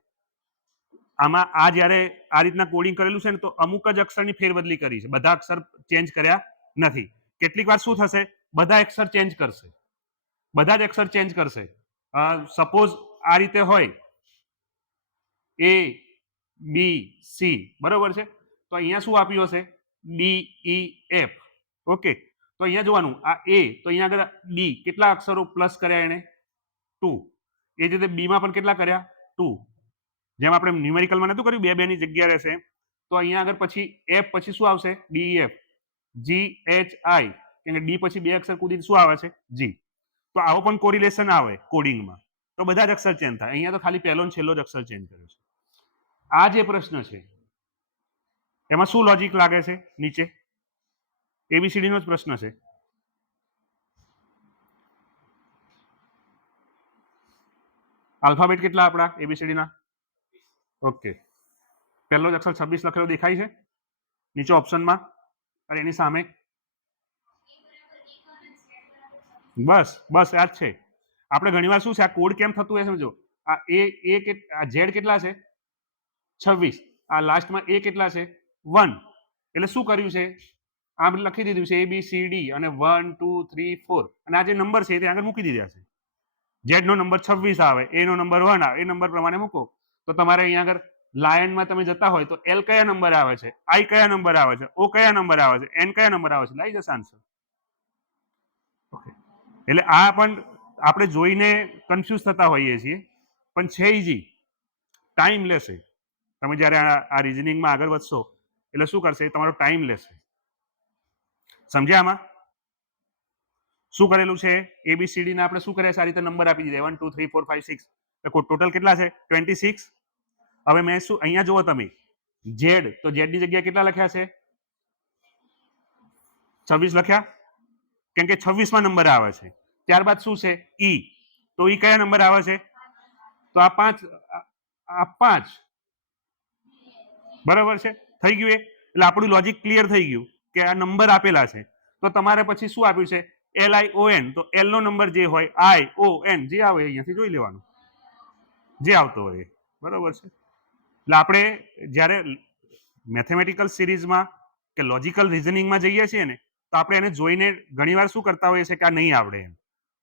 આમાં આ જ્યારે આ રીતના કોડિંગ કરેલું છે ને તો અમુક જ અક્ષરની ફેરબદલી કરી છે, બધા અક્ષર ચેન્જ કર્યા નથી. કેટલીક વાર શું થશે, બધા અક્ષર ચેન્જ કરશે, બધા જ અક્ષર ચેન્જ કરશે. સપોઝ આ રીતે હોય ABC, બરોબર છે, તો અહીંયા શું આપ્યું હશે DEF. ઓકે, તો અહીંયા જોવાનું આ A, તો અહીંયા આગળ D કેટલા અક્ષરો પ્લસ કર્યા એને 2. એ જ રીતે B માં પણ કેટલા કર્યા 2. જેમ આપણે ન્યુમેરિકલમાં નતું કર્યું 2 2 ની જગ્યા રહેશે, તો અહીંયા આગળ પછી F પછી શું આવશે DEF, GHI, કેમ કે D પછી 2 અક્ષર કુદીને શું આવે છે G. તો આવો પણ કોરિલેશન આવે કોડિંગમાં, તો બધા જ અક્ષર ચેન્જ થાય. અહીંયા તો ખાલી પહેલો ને છેલ્લો જ અક્ષર ચેન્જ કર્યો છે. આ જે પ્રશ્ન છે એમાં શું લોજિક લાગે છે? નીચે એબીસીડી નો જ પ્રશ્ન છે. આલ્ફાબેટ કેટલા આપણા એબીસીડી ના? ઓકે, પહેલો જ અક્ષર 26 લખેલો દેખાય છે નીચે ઓપ્શનમાં, અને એની સામે બસ આ જ છે. આપણે ઘણીવાર શું છે આ કોડ કેમ થતું હોય સમજો, આ આ ઝેડ કેટલા છે 26, આ લાસ્ટમાં એ કેટલા છે 1, એટલે શું કર્યું છે આમ લખી દીધું છે ABCD અને 1 2 3 4, અને આ જે નંબર છે તે આગળ મૂકી દીધા છે. ઝેડ નો નંબર 26 આવે, એ નો નંબર 1 આવે, એ નંબર પ્રમાણે મૂકો. તો તમારે અહીંયા આગળ લાયનમાં તમે જતા હોય તો L કયા નંબર આવે છે, I કયા નંબર આવે છે, O કયા નંબર આવે છે, N કયા નંબર આવે છે, લાઈ જશે આન્સર. એટલે આ પણ આપણે જોઈને કન્ફ્યુઝ થતા હોઈએ છીએ, પણ છે ઈઝી, ટાઈમ લેશે. તમે જ્યારે આ રિઝનિંગમાં આગળ વધશો એટલે શું કરશે, તમારો ટાઈમ લેશે. સમજ્યા આમાં શું કરેલું છે? ABCD ના આપણે શું કર્યા છે? આ રીતે નંબર આપી દીધા 1 2 3 4 5 6, ટોટલ કેટલા છે? 26. હવે મેં શું અહીંયા જુઓ તમે, ઝેડ, તો ઝેડ ની જગ્યાએ કેટલા લખ્યા છે? 26 લખ્યા, કેમ કે 26માં નંબર આવે છે. ત્યારબાદ શું છે? ઈ, તો ઈ કયા નંબર આવે છે? તો આ 5, આ 5, બરાબર છે. થઈ ગયું. એટલે આપણું લોજિક ક્લિયર થઈ ગયું કે આ નંબર આપેલા છે, તો તમારે પછી શું આપ્યું છે? LION, તો L નો નંબર જે હોય, ION જે આવે અહીંયાથી જોઈ લેવાનું, જે આવતો હોય, બરાબર છે. એટલે આપણે જ્યારે મેથેમેટિકલ સિરીઝમાં કે લોજિકલ રિઝનિંગમાં જઈએ છીએ ને, તો આપણે એને જોઈને ઘણીવાર શું કરતા હોઈએ છીએ કે આ નહીં આવડે એમ,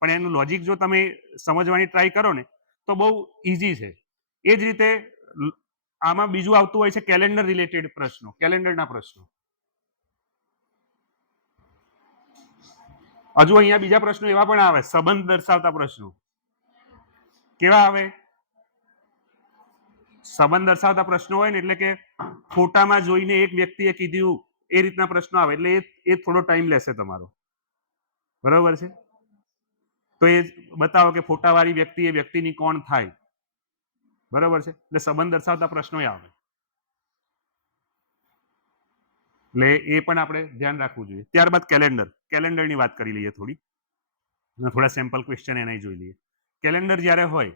પણ એનું લોજિક જો તમે સમજવાની ટ્રાય કરો ને તો બહુ ઈઝી છે. એ જ રીતે આમાં બીજું આવતું હોય છે કેલેન્ડર રિલેટેડ પ્રશ્નો, કેલેન્ડરના પ્રશ્નો. હજુ અહીંયા બીજા પ્રશ્નો એવા પણ આવે, સંબંધ દર્શાવતા પ્રશ્નો. કેવા આવે? સંબંધ દર્શાવતા પ્રશ્નો હોય ને, એટલે કે ફોટામાં જોઈને એક વ્યક્તિએ કીધું એ રીતના પ્રશ્નો આવે, એટલે એ થોડો ટાઈમ લેશે તમારો, બરાબર છે. તો એ બતાવો કે ફોટાવાળી વ્યક્તિ એ વ્યક્તિની કોણ થાય, બરાબર છે. એટલે સંબંધ દર્શાવતા પ્રશ્નો આવે, એટલે એ પણ આપણે ધ્યાન રાખવું જોઈએ. ત્યારબાદ કેલેન્ડરની વાત કરી લઈએ થોડી, થોડા સેમ્પલ ક્વેશ્ચન એના જોઈ લઈએ. કેલેન્ડર જ્યારે હોય,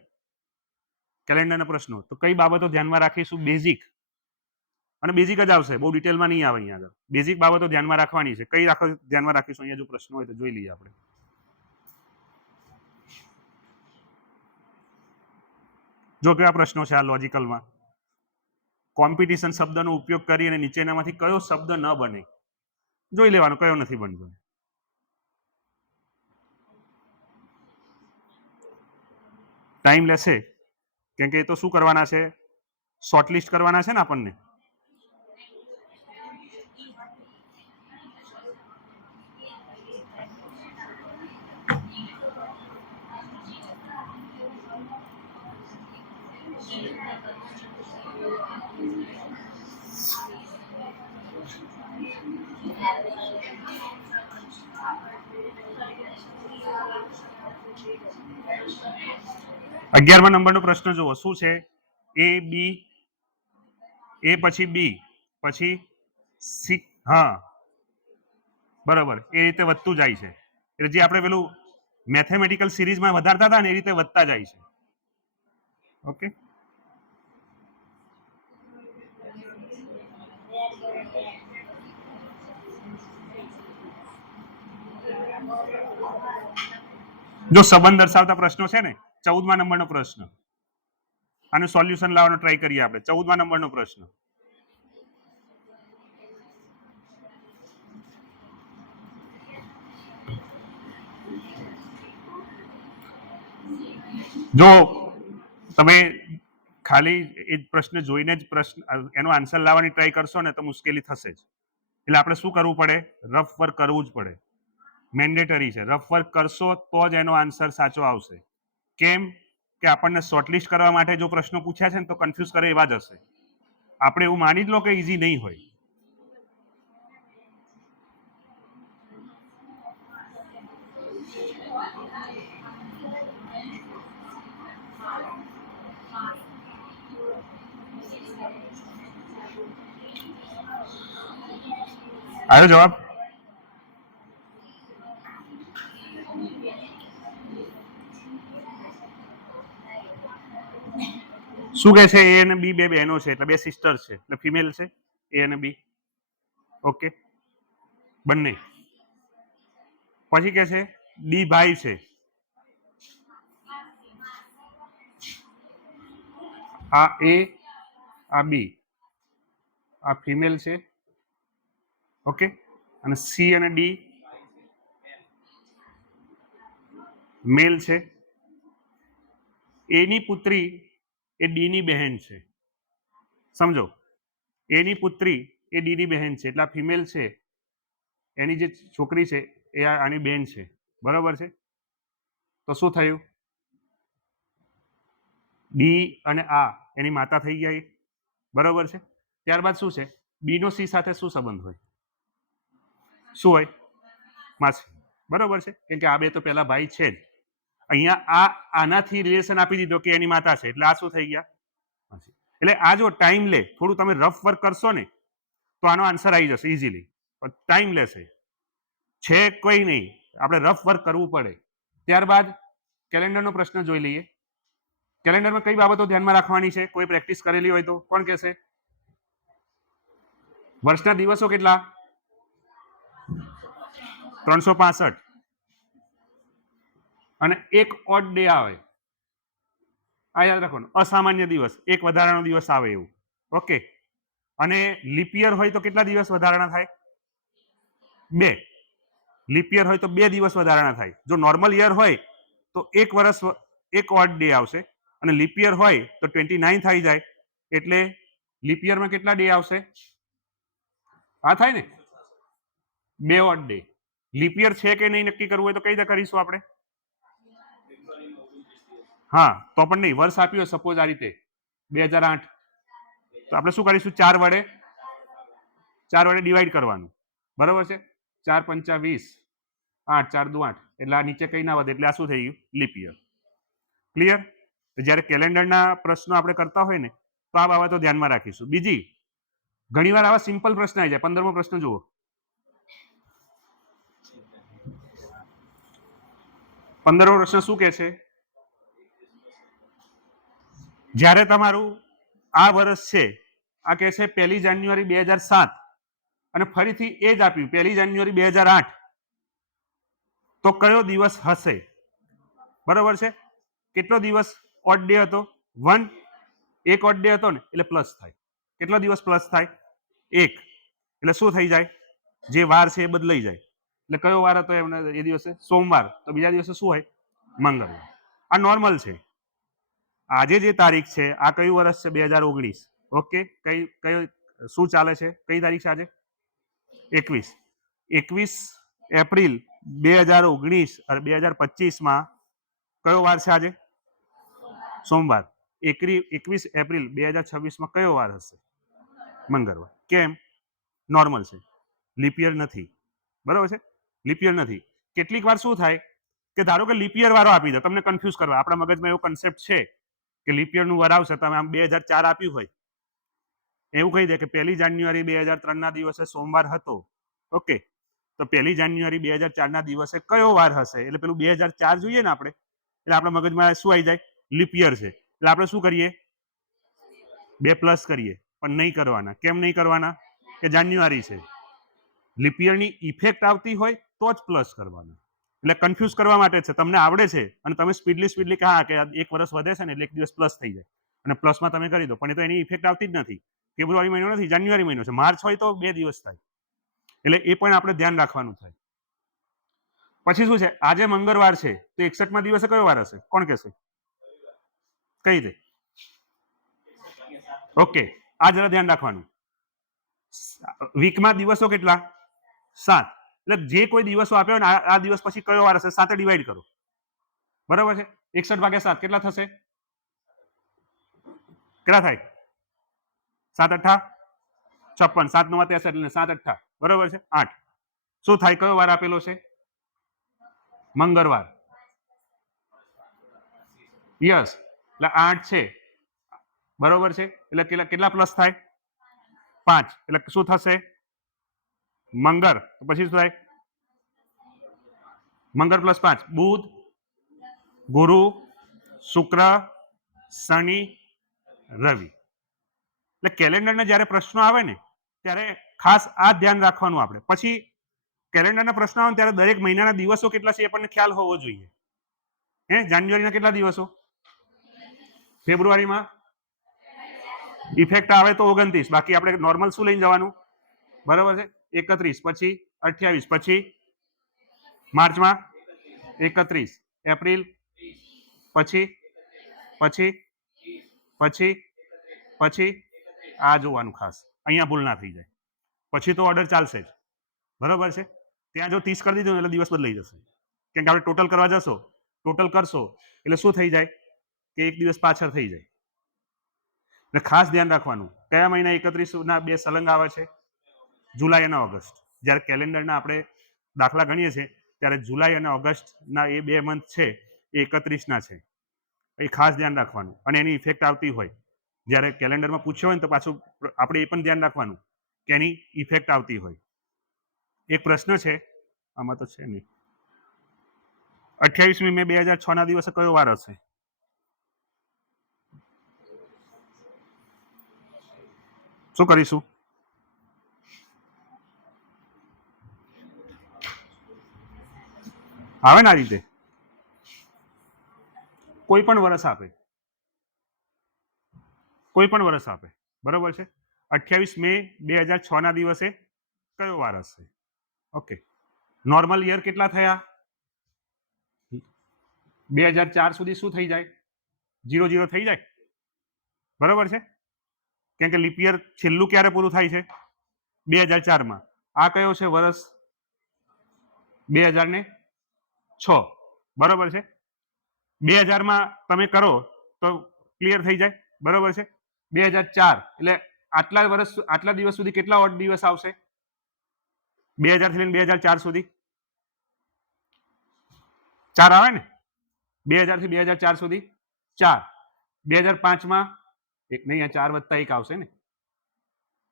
કેલેન્ડરના પ્રશ્નો, તો કઈ બાબતો ધ્યાનમાં રાખીશું? બેઝિક, અને બેઝિક જ આવશે, બહુ ડિટેલમાં નહીં આવે. અહીંયા આગળ બેઝિક બાબતો ધ્યાનમાં રાખવાની છે. કઈ ધ્યાનમાં રાખીશું? અહીંયા જો પ્રશ્નો હોય તો જોઈ લઈએ આપણે. જો કેવા પ્રશ્નો છે આ લોજિકલમાં. કોમ્પિટિશન શબ્દનો ઉપયોગ કરી અને નીચેનામાંથી કયો શબ્દ ન બને, જોઈ લેવાનો કયો નથી બનતો. ટાઈમ લેશે, કેમ કે એ તો શું કરવાના છે? શોર્ટલિસ્ટ કરવાના છે ને આપણને. અગિયારમા નંબરનો પ્રશ્ન જુઓ, શું છે? A B, A પછી B પછી C, હા બરાબર, એ રીતે વધતું જાય છે. એટલે જે આપણે પેલું મેથેમેટિકલ સિરીઝમાં વધારતા હતા ને, એ રીતે વધતા જાય છે. ઓકે, જો સંબંધ દર્શાવતા પ્રશ્નો છે ને, 14મા નંબરનો પ્રશ્ન, આનું સોલ્યુશન લાવવાનો ટ્રાય કરીએ આપણે. 14મા નંબરનો પ્રશ્ન, જો તમે ખાલી એ પ્રશ્ન જોઈને જ પ્રશ્ન એનો આન્સર લાવવાની ટ્રાય કરશો ને તો મુશ્કેલી થશે જ. એટલે આપણે શું કરવું પડે? રફ વર્ક કરવું જ પડે, મેન્ડેટરી છે. રફ વર્ક કરશો તો જ એનો આન્સર સાચો આવશે. કેમ કે આપણને શોર્ટલિસ્ટ કરવા માટે જો પ્રશ્નો પૂછ્યા છે ને તો કન્ફ્યુઝ કરે એવા જ હશે. આપણે એવું માની જ લો કે ઈઝી નહીં હોય. આવ્યો જવાબ? શું કહે છે? A અને B બે બહેનો છે, એટલે બે સિસ્ટર છે, એટલે ફિમેલ છે A અને B. ઓકે, બંને. પછી કે છે D ભાઈ છે, આ A, આ B, આ ફિમેલ છે. ઓકે, અને C અને D મેલ છે. A ની પુત્રી એ D ની બહેન છે. સમજો, A ની પુત્રી એ D ની બહેન છે, એટલે આ ફિમેલ છે, એની જે છોકરી છે એ આની બેન છે, બરોબર છે. તો શું થયું? ડી અને આ એની માતા થઈ ગયા, બરોબર છે. ત્યારબાદ શું છે? બી નો સી સાથે શું સંબંધ હોય? શું હોય? માસી, બરોબર છે, કેમ કે આ બે તો પેલા ભાઈ છે જ. અહીંયા આ આનાથી રિલેશન આપી દીધો કે એની માતા છે, એટલે આ શું થઈ ગયા? માસી. એટલે આ જો ટાઈમ લે, થોડું તમે રફ વર્ક કરશો ને તો આનો આન્સર આવી જશે ઇઝીલી, પણ ટાઈમ લેશે. છે કોઈ નહીં, આપણે રફ વર્ક કરવું પડે. ત્યારબાદ કેલેન્ડરનો પ્રશ્ન જોઈ લઈએ. કેલેન્ડરમાં કઈ બાબતો ધ્યાનમાં રાખવાની છે? કોઈ પ્રેક્ટિસ કરેલી હોય તો કોણ કહેશે? વર્ષના દિવસો કેટલા? 365 અને એક ઓડ ડે આવે, આ યાદ રાખવાનું. અસામાન્ય દિવસ, એક વધારાનો દિવસ આવે એવું. ઓકે. અને લીપ યર હોય તો કેટલા દિવસ વધારાના થાય? 2. લીપ યર હોય તો 2 દિવસ વધારાના થાય. જો નોર્મલ યર હોય તો એક વર્ષ એક ઓડ ડે આવશે, અને લીપ યર હોય તો 29 થઈ જાય, એટલે લીપ યરમાં કેટલા ડે આવશે? આ થાય ને, 2 ઓડ ડે. લીપ યર છે કે નહીં નક્કી કરવું હોય તો કઈ રીતે કરીશું આપણે? હા, તો પણ નહીં, વર્ષ આપ્યું સપોઝ આ રીતે 2008, તો આપણે શું કરીશું? 4 વડે ડિવાઈડ કરવાનું, બરોબર છે. 4 પંચા 20, 8 4 દુ 8, એટલે આ નીચે કઈ ના વધે, એટલે આ શું થઈ ગયું? Leap year. ક્લિયર? જ્યારે કેલેન્ડરના પ્રશ્નો આપણે કરતા હોય ને તો આ બાબતો ધ્યાનમાં રાખીશું. બીજી, ઘણીવાર આવા સિમ્પલ પ્રશ્ન આવી જાય. 15મો પ્રશ્ન જુઓ. 15મો પ્રશ્ન શું કહે છે? જ્યારે તમારું આ વર્ષ છે, આ કહે છે 1 જાન્યુઆરી 2007, અને ફરીથી એ જ આપ્યું 1 જાન્યુઆરી 2008, તો કયો દિવસ હશે? બરોબર છે. કેટલો દિવસ ઓડ ડે હતો? 1. એક ઓડ ડે હતો ને એટલે પ્લસ થાય. કેટલો દિવસ પ્લસ થાય? 1. એટલે શું થઈ જાય? જે વાર છે એ બદલાઈ જાય. એટલે કયો વાર હતો એમને એ દિવસે? સોમવાર. તો બીજા દિવસે શું હોય? મંગળવાર. આ નોર્મલ છે. આજે જે તારીખ છે આ કયું વર્ષ છે? 2019. ઓકે. કઈ શું ચાલે છે? કઈ તારીખ છે આજે? 21 એપ્રિલ 2019 અને 2025 કયો વાર છે આજે? સોમવાર. 21 એપ્રિલ 2026 કયો વાર હશે? મંગળવાર. કેમ? નોર્મલ છે, લીપ યર નથી, બરોબર છે. લીપ યર નથી. કેટલીક વાર શું થાય કે ધારો કે લીપ યર વાળો આપી દો, તમને કન્ફ્યુઝ કરવા. આપણા મગજમાં એવો કન્સેપ્ટ છે કે લીપ યર નું વાર આવશે, તમે આમ 2004 આપ્યું હોય, એવું કહી દે કે 1 જાન્યુઆરી 2003 ના દિવસે સોમવાર હતો. ઓકે. તો 1 જાન્યુઆરી 2004 ના દિવસે કયો વાર હશે? એટલે પેલું 2004 જોઈએ ને આપણે, એટલે આપણા મગજમાં શું આવી જાય? લીપ યર છે. એટલે આપણે શું કરીએ? 2 પ્લસ કરીએ, પણ નહીં કરવાના. કેમ નહીં કરવાના? કે જાન્યુઆરી છે. લીપ યરની ઇફેક્ટ આવતી હોય તો જ પ્લસ કરવાના. એટલે કન્ફ્યુઝ કરવા માટે છે. તમને આવડે છે અને તમે સ્પીડલી કે હા કે એક વર્ષ વધે છે ને એટલે એક દિવસ પ્લસ થઈ જાય, અને પ્લસમાં તમે કરી દો, પણ એ તો એની ઇફેક્ટ આવતી જ નથી. ફેબ્રુઆરી મહિનો નથી, જાન્યુઆરી મહિનો છે. માર્ચ હોય તો 2 દિવસ થાય. એટલે એ પણ આપણે ધ્યાન રાખવાનું થાય. પછી શું છે? આજે મંગળવાર છે તો 61માં દિવસે કયો વાર હશે? કોણ કહેશે? કઈ રીતે? ઓકે. આ જરા ધ્યાન રાખવાનું. વીકમાં દિવસો કેટલા? 7. એટલે જે કોઈ દિવસો આપ્યો ને આ દિવસ પછી કયો વાર હશે? 7 ડિવાઈડ કરો, બરાબર છે. 61/7 કેટલા થશે? કેટલા થાય? 7 8 56. 7 9 63, એટલે 7 8, બરોબર છે. 8. શું થાય? કયો વાર આપેલો છે? મંગળવાર. યસ. એટલે 8 છે, બરોબર છે. એટલે કેટલા પ્લસ થાય? 5. એટલે શું થશે? મંગળ. પછી શું થાય? મંગળ પ્લસ 5. બુધ, ગુરુ, શુક્ર, શનિ, રવિ. એટલે કેલેન્ડરના જ્યારે પ્રશ્નો આવે ને ત્યારે ખાસ આ ધ્યાન રાખવાનું આપણે. પછી કેલેન્ડરના પ્રશ્નો આવે ત્યારે દરેક મહિનાના દિવસો કેટલા છે એ આપણને ખ્યાલ હોવો જોઈએ. જાન્યુઆરીના કેટલા દિવસો? ફેબ્રુઆરીમાં ઇફેક્ટ આવે તો 29. બાકી આપણે નોર્મલ શું લઈને જવાનું? બરોબર છે. 31, પછી 28, પછી માર્ચમાં 31, એપ્રિલ, પછી આ જોવાનું ખાસ. અહીંયા ભૂલ ના થઈ જાય. પછી તો ઓર્ડર ચાલશે જ, બરોબર છે. ત્યાં જો 30 કરી દીધું એટલે દિવસ બદલાઈ જશે, કેમ કે આપણે ટોટલ કરવા જશો ટોટલ કરશો એટલે શું થઈ જાય કે એક દિવસ પાછળ થઈ જાય. એટલે ખાસ ધ્યાન રાખવાનું કયા મહિના 31ના બે સલંગ આવે છે, જુલાઈ અને ઓગસ્ટ. જ્યારે કેલેન્ડરના આપણે દાખલા ગણીએ છીએ ત્યારે જુલાઈ અને ઓગસ્ટના એ 2 મંથ છે એ 31ના છે. એ ખાસ ધ્યાન રાખવાનું અને એની ઇફેક્ટ આવતી હોય જ્યારે કેલેન્ડરમાં પૂછ્યો હોય ને તો પાછું આપણે એ પણ ધ્યાન રાખવાનું કે એની ઇફેક્ટ આવતી હોય. એક પ્રશ્ન છે આમાં તો છે નહીં. 28મી મે 2006ના દિવસે કયો વાર હશે? શું કરીશું? આવે ને આ રીતે કોઈ પણ વર્ષ આપે, કોઈ પણ વર્ષ આપે, બરોબર છે. 28 મે 2006ના દિવસે કયો વાર હશે? ઓકે. નોર્મલ યર કેટલા થયા? 2004 સુધી શું થઈ જાય? 00 થઈ જાય, બરોબર છે. કેમ કે લીપ યર છેલ્લું ક્યારે પૂરું થાય છે? 2004માં. આ કયો છે વર્ષ? 2006, બરોબર છે. 2000માં તમે કરો તો ક્લિયર થઈ જાય, બરોબર છે. 2004 એટલે આટલા વર્ષ આટલા દિવસ સુધી કેટલા ઓડ દિવસ આવશે? 2000 થી લઈને 2004 સુધી 4 આવે ને? 2000 થી 2004 સુધી 4. 2005માં એક નહીં, 4 વત્તા 1 આવશે ને?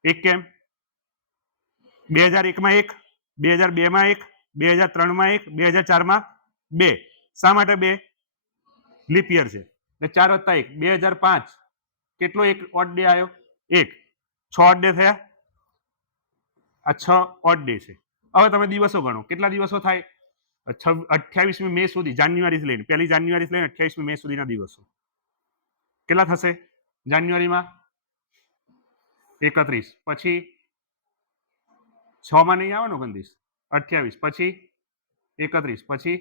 એક કેમ? 2001માં 1, 2002માં 1, 2003માં 1, 2004માં 2. શા માટે 2? લીપ યર છે એટલે 4 વત્તા 1 2005 કેટલો એક ઓડ ડે આવ્યો? 1. 6 ઓડ ડે થયા. આ 6 ઓડ ડે છે. હવે તમે દિવસો ગણો કેટલા દિવસો થાય? 28મી મે સુધી, જાન્યુઆરીથી લઈને 1 જાન્યુઆરીથી લઈને 28મી મે સુધીના દિવસો કેટલા થશે? જાન્યુઆરીમાં 31, પછી 6માં નહીં આવે ને 29, 28, પછી 31, પછી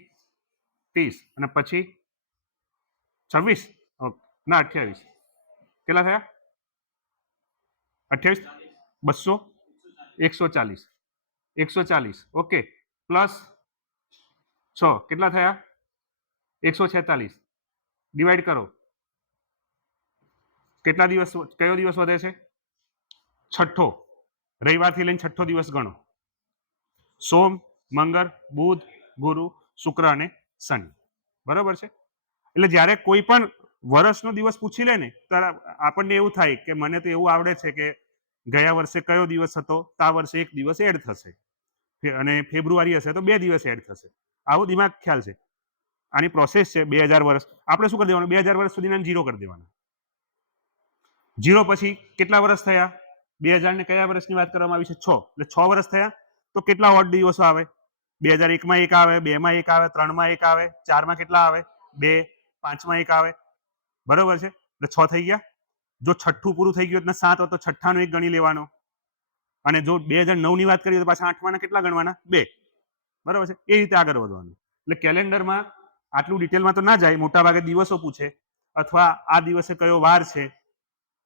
30 અને પછી 26 ના 28 કેટલા થયા? 28 200 140 140 ઓકે પ્લસ 6 કેટલા થયા? 146 ડિવાઈડ કરો કેટલા દિવસ, કયો દિવસ વધે છે? છઠ્ઠો. રવિવારથી લઈને છઠ્ઠો દિવસ ગણો. સોમ, મંગળ, બુધ, ગુરુ, શુક્ર અને શનિ, બરોબર છે. એટલે જ્યારે કોઈ પણ વર્ષનો દિવસ પૂછી લે ને ત્યારે આપણને એવું થાય કે મને તો એવું આવડે છે કે ગયા વર્ષે કયો દિવસ હતો, તો આ વર્ષે એક દિવસ એડ થશે અને ફેબ્રુઆરી હશે તો 2 દિવસ એડ થશે. આવો દિમાગ ખ્યાલ છે. આની પ્રોસેસ છે 2000 વર્ષ. આપણે શું કરી દેવાનું? 2000 વર્ષ સુધીના 0 કરી દેવાના. 0 પછી કેટલા વર્ષ થયા? 2000 ને કયા વર્ષની વાત કરવામાં આવી છે? 6. એટલે 6 વર્ષ થયા તો કેટલા ઓડ દિવસો આવે? 2001માં 1 આવે, 2માં 1 આવે, 3માં 1 આવે, 4માં કેટલા આવે? 2, 5માં 1 આવે, બરોબર છે. એટલે 6 થઈ ગયા. જો છઠ્ઠું પૂરું થઈ ગયું એટલે 7 હોય તો છઠ્ઠાનો 1 ગણી લેવાનો અને જો 2009ની વાત કરીએ તો પાછા 8માના કેટલા ગણવાના? 2, બરોબર છે. એ રીતે આગળ વધવાનું. એટલે કેલેન્ડરમાં આટલું ડિટેલમાં તો ના જાય, મોટા ભાગે દિવસો પૂછે અથવા આ દિવસે કયો વાર છે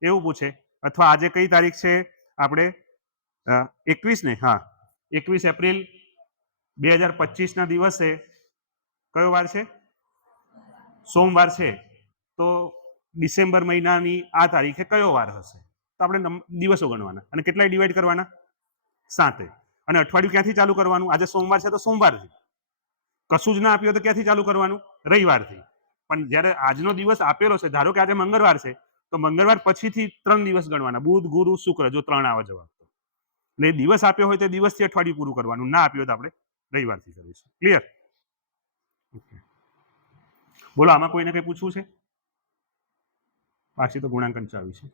એવું પૂછે અથવા આજે કઈ તારીખ છે આપણે 21 ને, હા 21 એપ્રિલ 2025 ના દિવસે કયો વાર છે? સોમવાર છે. તો ડિસેમ્બર મહિનાની આ તારીખે કયો વાર હશે? તો આપણે દિવસો ગણવાના અને કેટલાય ડિવાઈડ કરવાના? 7. અને અઠવાડિયું ક્યાંથી ચાલુ કરવાનું? આજે સોમવાર છે તો સોમવારથી. કશું જ ના આપ્યું તો ક્યાંથી ચાલુ કરવાનું? રવિવારથી. પણ જ્યારે આજનો દિવસ આપેલો છે, ધારો કે આજે મંગળવાર છે તો મંગળવાર પછીથી 3 દિવસ ગણવાના, બુધ, ગુરુ, શુક્ર, જો 3 આવે જવાબ તો. એટલે દિવસ આપ્યો હોય તો દિવસથી અઠવાડિયું પૂરું કરવાનું, ના આપ્યો તો આપણે રવિવારથી કરીશું. ક્લિયર? બોલો, આમાં કોઈને કંઈ પૂછવું છે? પાછી તો ગુણાંકન ચાવી છે.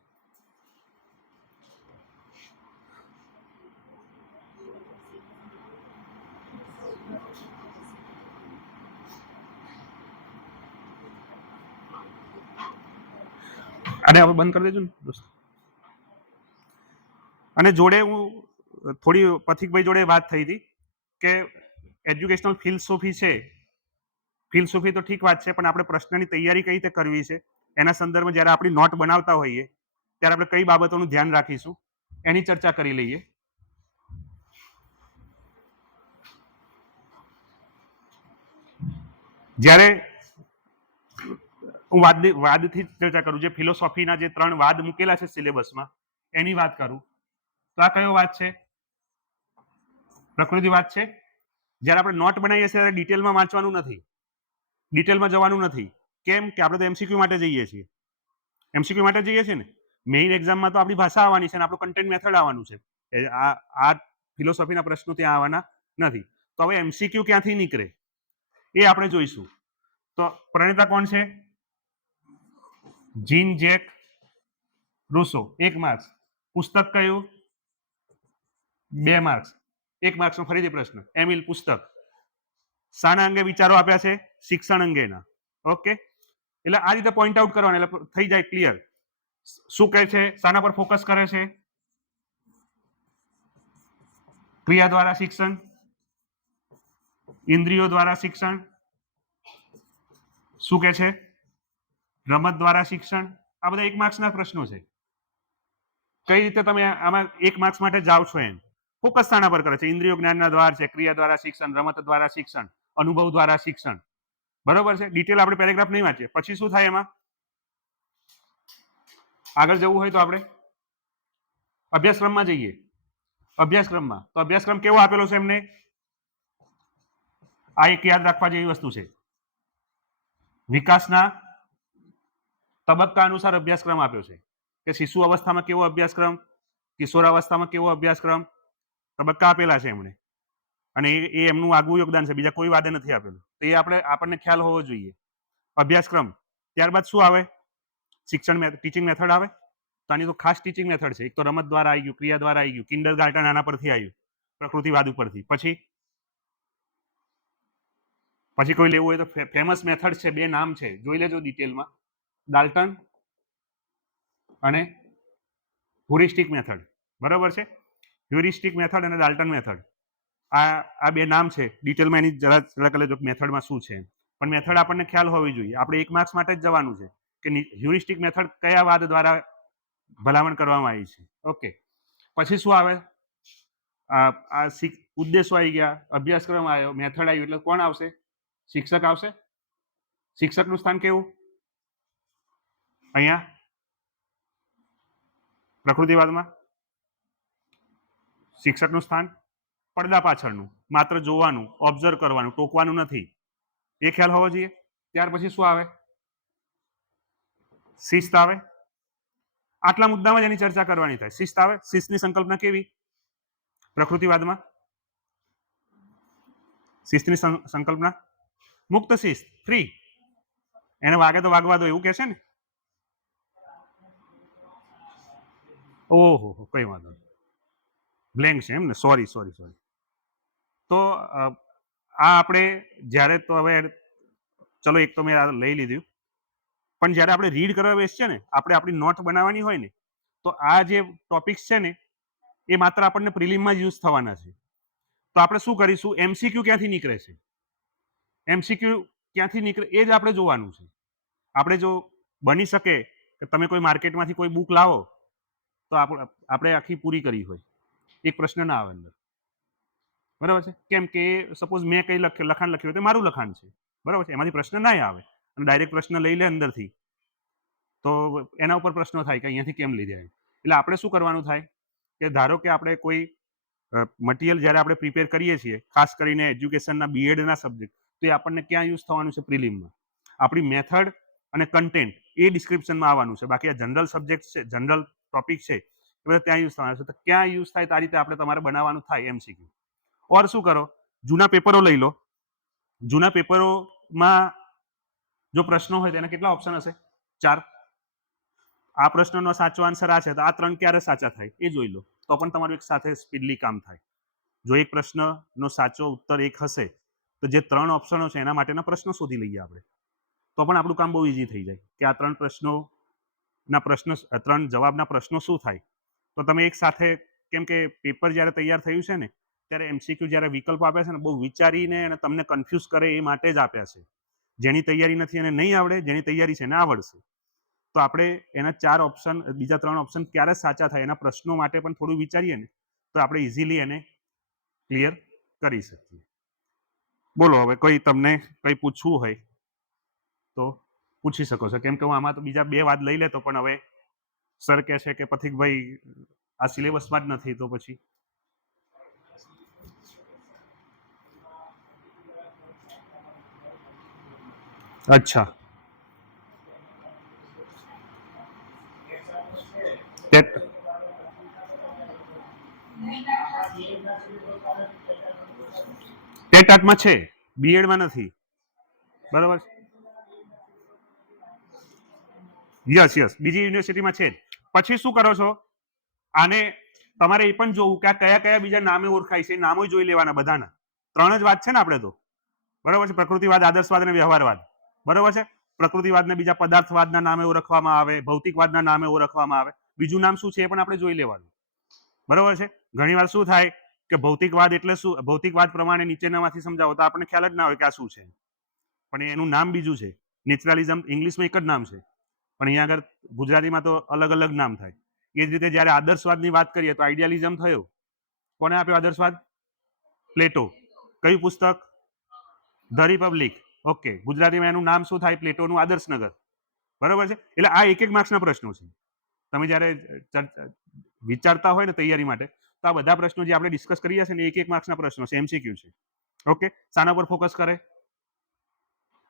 અને હવે બંધ કરી દેજો ને દોસ્તો. અને જોડે હું થોડી પથિકભાઈ જોડે વાત થઈ હતી કે એજ્યુકેશનલ ફિલોસોફી છે. ફિલોસોફી તો ઠીક વાત છે, પણ આપણે પ્રશ્નની તૈયારી કઈ રીતે કરવી છે એના સંદર્ભમાં જ્યારે આપણી નોટ બનાવતા હોઈએ ત્યારે આપણે કઈ બાબતોનું ધ્યાન રાખીશું એની ચર્ચા કરી લઈએ. જ્યારે હું વાદથી ચર્ચા કરું, જે ફિલોસોફીના જે 3 વાદ મૂકેલા છે સિલેબસમાં એની વાત કરું તો આ કયો વાદ છે? પ્રકૃતિવાદ છે. જ્યારે આપણે નોટ બનાવીએ છીએ ત્યારે ડિટેલમાં વાંચવાનું નથી, ડિટેલમાં જવાનું નથી. કેમ કે આપણે તો એમસીક્યુ માટે જઈએ છીએ, એમસીક્યુ માટે જઈએ છીએ ને. મેઇન એક્ઝામમાં તો આપણી ભાષા આવવાની છે અને આપણું કન્ટેન્ટ મેથડ આવવાનું છે. આ ફિલોસોફીના પ્રશ્નો ત્યાં આવવાના નથી. તો હવે એમસીક્યુ ક્યાંથી નીકળે એ આપણે જોઈશું. તો પ્રણેતા કોણ છે? જીન જેક રૂસો, 1 માર્ક્સ. પુસ્તક કયું? 2 માર્ક્સ. 1 માર્ક્સનો ફરીથી પ્રશ્ન. એમિલ પુસ્તક. શાના અંગે વિચારો આપ્યા છે? શિક્ષણ અંગેના. ઓકે, એટલે આ રીતે પોઈન્ટ આઉટ કરવાના એટલે થઈ જાય ક્લિયર. શું કહે છે? શાના પર ફોકસ કરે છે? ક્રિયા દ્વારા શિક્ષણ, ઇન્દ્રિયો દ્વારા શિક્ષણ. શું કહે છે? રમત દ્વારા શિક્ષણ. આ બધા 1 માર્ક્સના પ્રશ્નો છે. કઈ રીતે તમે આમાં 1 માર્ક્સ માટે જાઓ છો? એમ ફોકસ શાના પર કરે છે? ઇન્દ્રિયો જ્ઞાનના દ્વાર છે, ક્રિયા દ્વારા શિક્ષણ, રમત દ્વારા શિક્ષણ, અનુભવ દ્વારા શિક્ષણ. બરોબર છે. ડિટેલ આપણે પેરેગ્રાફ નહીં વાંચીએ. પછી શું થાય એમાં? આગળ જવું હોય તો આપણે અભ્યાસક્રમમાં જઈએ. અભ્યાસક્રમમાં તો અભ્યાસક્રમ કેવો આપેલો છે એમને? આ એક યાદ રાખવા જેવી વસ્તુ છે. વિકાસના તબક્કા અનુસાર અભ્યાસક્રમ આપ્યો છે કે શિશુ અવસ્થામાં કેવો અભ્યાસક્રમ, કિશોરાવસ્થામાં કેવો અભ્યાસક્રમ, તબક્કા આપેલા છે એમણે. અને એ એમનું આગવું યોગદાન છે, બીજા કોઈ વાદે નથી આપેલું. તો એ આપણને ખ્યાલ હોવો જોઈએ. અભ્યાસક્રમ ત્યારબાદ શું આવે? શિક્ષણ ટીચિંગ મેથડ આવે. તો આની તો ખાસ ટીચિંગ મેથડ છે. એક તો રમત દ્વારા આવી ગયું, ક્રિયા દ્વારા આવી ગયું, કિન્ડર ગાર્ટન આના પરથી આવ્યું, પ્રકૃતિવાદ ઉપરથી. પછી કોઈ લેવું હોય તો ફેમસ મેથડ છે, 2 નામ છે, જોઈ લેજો ડિટેલમાં. ડાલ્ટન અને હ્યુરિસ્ટિક મેથડ. બરોબર છે. હ્યુરિસ્ટિક મેથડ અને ડાલ્ટન મેથડ, આ 2 નામ છે. ડિટેલમાં એની જરા લેજો મેથડમાં શું છે. પણ મેથડ આપણને ખ્યાલ હોવી જોઈએ. આપણે 1 માર્ક્સ માટે જ જવાનું છે કે હ્યુરિસ્ટિક મેથડ કયા વાદ દ્વારા ભલામણ કરવામાં આવી છે. ઓકે, પછી શું આવે? આ ઉદ્દેશો આવી ગયા, અભ્યાસક્રમ આવ્યો, મેથડ આવ્યું, એટલે કોણ આવશે? શિક્ષક આવશે. શિક્ષકનું સ્થાન કેવું? અહીંયા પ્રકૃતિવાદમાં શિક્ષકનું સ્થાન પડદા પાછળનું, માત્ર જોવાનું, ઓબ્ઝર્વ કરવાનું, ટોકવાનું નથી. એ ખ્યાલ હોવો જોઈએ. ત્યાર પછી શું આવે? શિસ્ત આવે. આટલા મુદ્દામાં જ એની ચર્ચા કરવાની થાય. શિસ્ત આવે. શિસ્તની સંકલ્પના કેવી પ્રકૃતિવાદમાં? શિસ્તની સંકલ્પના મુક્ત શિસ્ત, ફ્રી. એને વાગે તો વાગવા દો એવું કે છે ને. ઓહો, કઈ વાંધો નહીં, બ્લેન્ક છે એમ ને. સોરી. તો આ આપણે જ્યારે તો હવે ચલો એક તો મેં લઈ લીધું, પણ જ્યારે આપણે રીડ કરવા બેસીએ ને, આપણે આપણી નોટ બનાવવાની હોય ને, તો આ જે ટોપિક્સ છે ને એ માત્ર આપણને પ્રિલિમમાં જ યુઝ થવાના છે. તો આપણે શું કરીશું? એમસીક્યુ ક્યાંથી નીકળે છે, એમસીક્યુ ક્યાંથી નીકળે એ જ આપણે જોવાનું છે. આપણે જો બની શકે કે તમે કોઈ માર્કેટમાંથી કોઈ બુક લાવો તો આપણે આખી પૂરી કરી હોય, એક પ્રશ્ન ના આવે અંદર. બરાબર છે. કેમ કે સપોઝ મેં કઈ લખાણ લખ્યું હોય તો મારું લખાણ છે. બરાબર છે. એમાંથી પ્રશ્ન ના આવે અને ડાયરેક્ટ પ્રશ્ન લઈ લે અંદરથી, તો એના ઉપર પ્રશ્નો થાય કે અહીંયાથી કેમ લીધા. એટલે આપણે શું કરવાનું થાય કે ધારો કે આપણે કોઈ મટીરિયલ જ્યારે આપણે પ્રિપેર કરીએ છીએ, ખાસ કરીને એજ્યુકેશનના બીએડના સબ્જેક્ટ, તો એ આપણને ક્યાં યુઝ થવાનું છે? પ્રિલિમમાં. આપણી મેથડ અને કન્ટેન્ટ એ ડિસ્ક્રિપ્શનમાં આવવાનું છે. બાકી આ જનરલ સબ્જેક્ટ છે, જનરલ ટોપિક છે, એ બધા ત્યાં યુઝ થવાના છે. તો ક્યાં યુઝ થાય તો આ રીતે આપણે તમારે બનાવવાનું થાય એમસીક્યુ. ઓર શું કરો? જૂના પેપરો લઈ લો. જૂના પેપરોમાં જો પ્રશ્નો હોય તો એના કેટલા ઓપ્શન હશે? 4. આ પ્રશ્નનો સાચો આન્સર આ છે, તો આ 3 ક્યારે સાચા થાય એ જોઈ લો, તો પણ તમારું એક સાથે સ્પીડલી કામ થાય. જો એક પ્રશ્નનો સાચો ઉત્તર 1 હશે તો જે 3 ઓપ્શનો છે એના માટેના પ્રશ્નો શોધી લઈએ આપણે, તો પણ આપણું કામ બહુ ઈઝી થઈ જાય કે આ 3 જવાબના પ્રશ્નો શું થાય. તો તમે એક સાથે, કેમ કે પેપર જ્યારે તૈયાર થયું છે ને ત્યારે એમસીક્યુ જ્યારે વિકલ્પ આપ્યા છે ને, બહુ વિચારીને અને તમને કન્ફ્યુઝ કરે એ માટે જ આપ્યા છે. જેની તૈયારી નથી એને નહીં આવડે, જેની તૈયારી છે એને આવડશે. તો આપણે એના 4 ઓપ્શન, બીજા 3 ઓપ્શન ક્યારે સાચા થાય એના પ્રશ્નો માટે પણ થોડું વિચારીએ ને તો આપણે ઇઝીલી એને ક્લિયર કરી શકીએ. બોલો હવે કોઈ તમને કંઈ પૂછવું હોય તો પૂછી શકો છો, કેમ કે હું આમાં તો બીજા 2 વાદ લઈ લેતો, પણ હવે સર કહે છે કે પથિકભાઈ આ સિલેબસમાં જ નથી, તો પછી અચ્છા ટેટાટમાં છે, બીએડમાં નથી. બરોબર, યસ યસ, બીજી યુનિવર્સિટીમાં છે. પછી શું કરો છો, આને તમારે એ પણ જોવું કે આ કયા કયા બીજા નામે ઓળખાય છે, નામો જોઈ લેવાના બધાના. 3 જ વાત છે ને આપણે તો, બરોબર છે. પ્રકૃતિવાદ, આદર્શવાદ અને વ્યવહારવાદ, બરોબર છે. પ્રકૃતિવાદને બીજા પદાર્થવાદના નામે ઓળખવામાં આવે, ભૌતિકવાદના નામે ઓળખવામાં આવે. બીજું નામ શું છે એ પણ આપણે જોઈ લેવાનું, બરોબર છે. ઘણીવાર શું થાય કે ભૌતિકવાદ એટલે શું, ભૌતિકવાદ પ્રમાણે નીચેનામાંથી સમજાવો, તો આપણને ખ્યાલ જ ના હોય કે આ શું છે, પણ એનું નામ બીજું છે. નેચરલિઝમ ઇંગ્લિશમાં એક જ નામ છે, પણ અહીંયા આગળ ગુજરાતીમાં તો અલગ અલગ નામ થાય. એ જ રીતે જ્યારે આદર્શવાદની વાત કરીએ તો આઈડિયાલિઝમ થયો. કોને આપ્યો આદર્શવાદ? પ્લેટો. કયું પુસ્તક? The Republic. ઓકે, ગુજરાતીમાં એનું નામ શું થાય? પ્લેટોનું આદર્શનગર. બરોબર છે. એટલે આ એક માર્ક્સના પ્રશ્નો છે. તમે જ્યારે વિચારતા હોય ને તૈયારી માટે, તો આ બધા પ્રશ્નો જે આપણે ડિસ્કસ કરીએ છીએ ને, એક માર્ક્સના પ્રશ્નો છે, એમસીક્યુ છે. ઓકે, શાના પર ફોકસ કરે?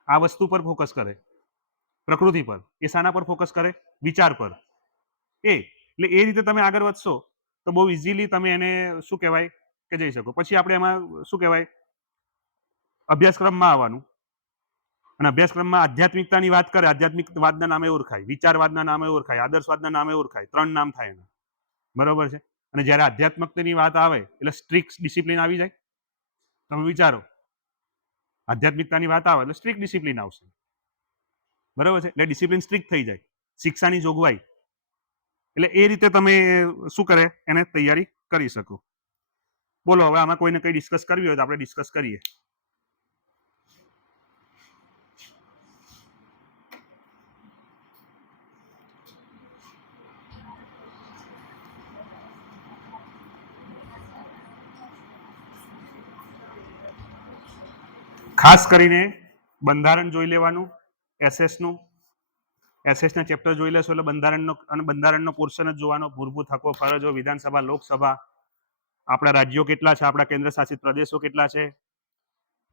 આ વસ્તુ પર ફોકસ કરે, પ્રકૃતિ પર. એ શાના પર ફોકસ કરે? વિચાર પર. એટલે એ રીતે તમે આગળ વધશો તો બહુ ઇઝીલી તમે એને શું કહેવાય કે જઈ શકો. પછી આપણે એમાં શું કહેવાય, અભ્યાસક્રમમાં આવવાનું. અને અભ્યાસક્રમમાં આધ્યાત્મિકતાની વાત કરે, આધ્યાત્મિકવાદના નામે ઓળખાય, વિચારવાદના નામે ઓળખાય, આદર્શવાદના નામે ઓળખાય. 3 નામ થાય એના, બરોબર છે. અને જ્યારે આધ્યાત્મિકતાની વાત આવે એટલે સ્ટ્રિક્ટ ડિસિપ્લિન આવી જાય. તમે વિચારો, આધ્યાત્મિકતાની વાત આવે એટલે સ્ટ્રિક્ટ ડિસિપ્લિન આવશે, બરોબર છે. એટલે ડિસિપ્લિન સ્ટ્રિક્ટ થઈ જાય, શિક્ષાની જોગવાઈ. એટલે એ રીતે તમે શું કરે, એને તૈયારી કરી શકો. બોલો, હવે આમાં કોઈને કંઈ ડિસ્કસ કરવી હોય તો આપણે ડિસ્કસ કરીએ. ખાસ કરીને બંધારણ જોઈ લેવાનું, એસએસનું. એસએસના ચેપ્ટર જોઈ લેશો એટલે બંધારણનો પોર્શન જ જોવાનો. મૂળભૂત હકો, ફરજો, વિધાનસભા, લોકસભા, આપણા રાજ્યો કેટલા છે, આપણા કેન્દ્ર શાસિત પ્રદેશો કેટલા છે,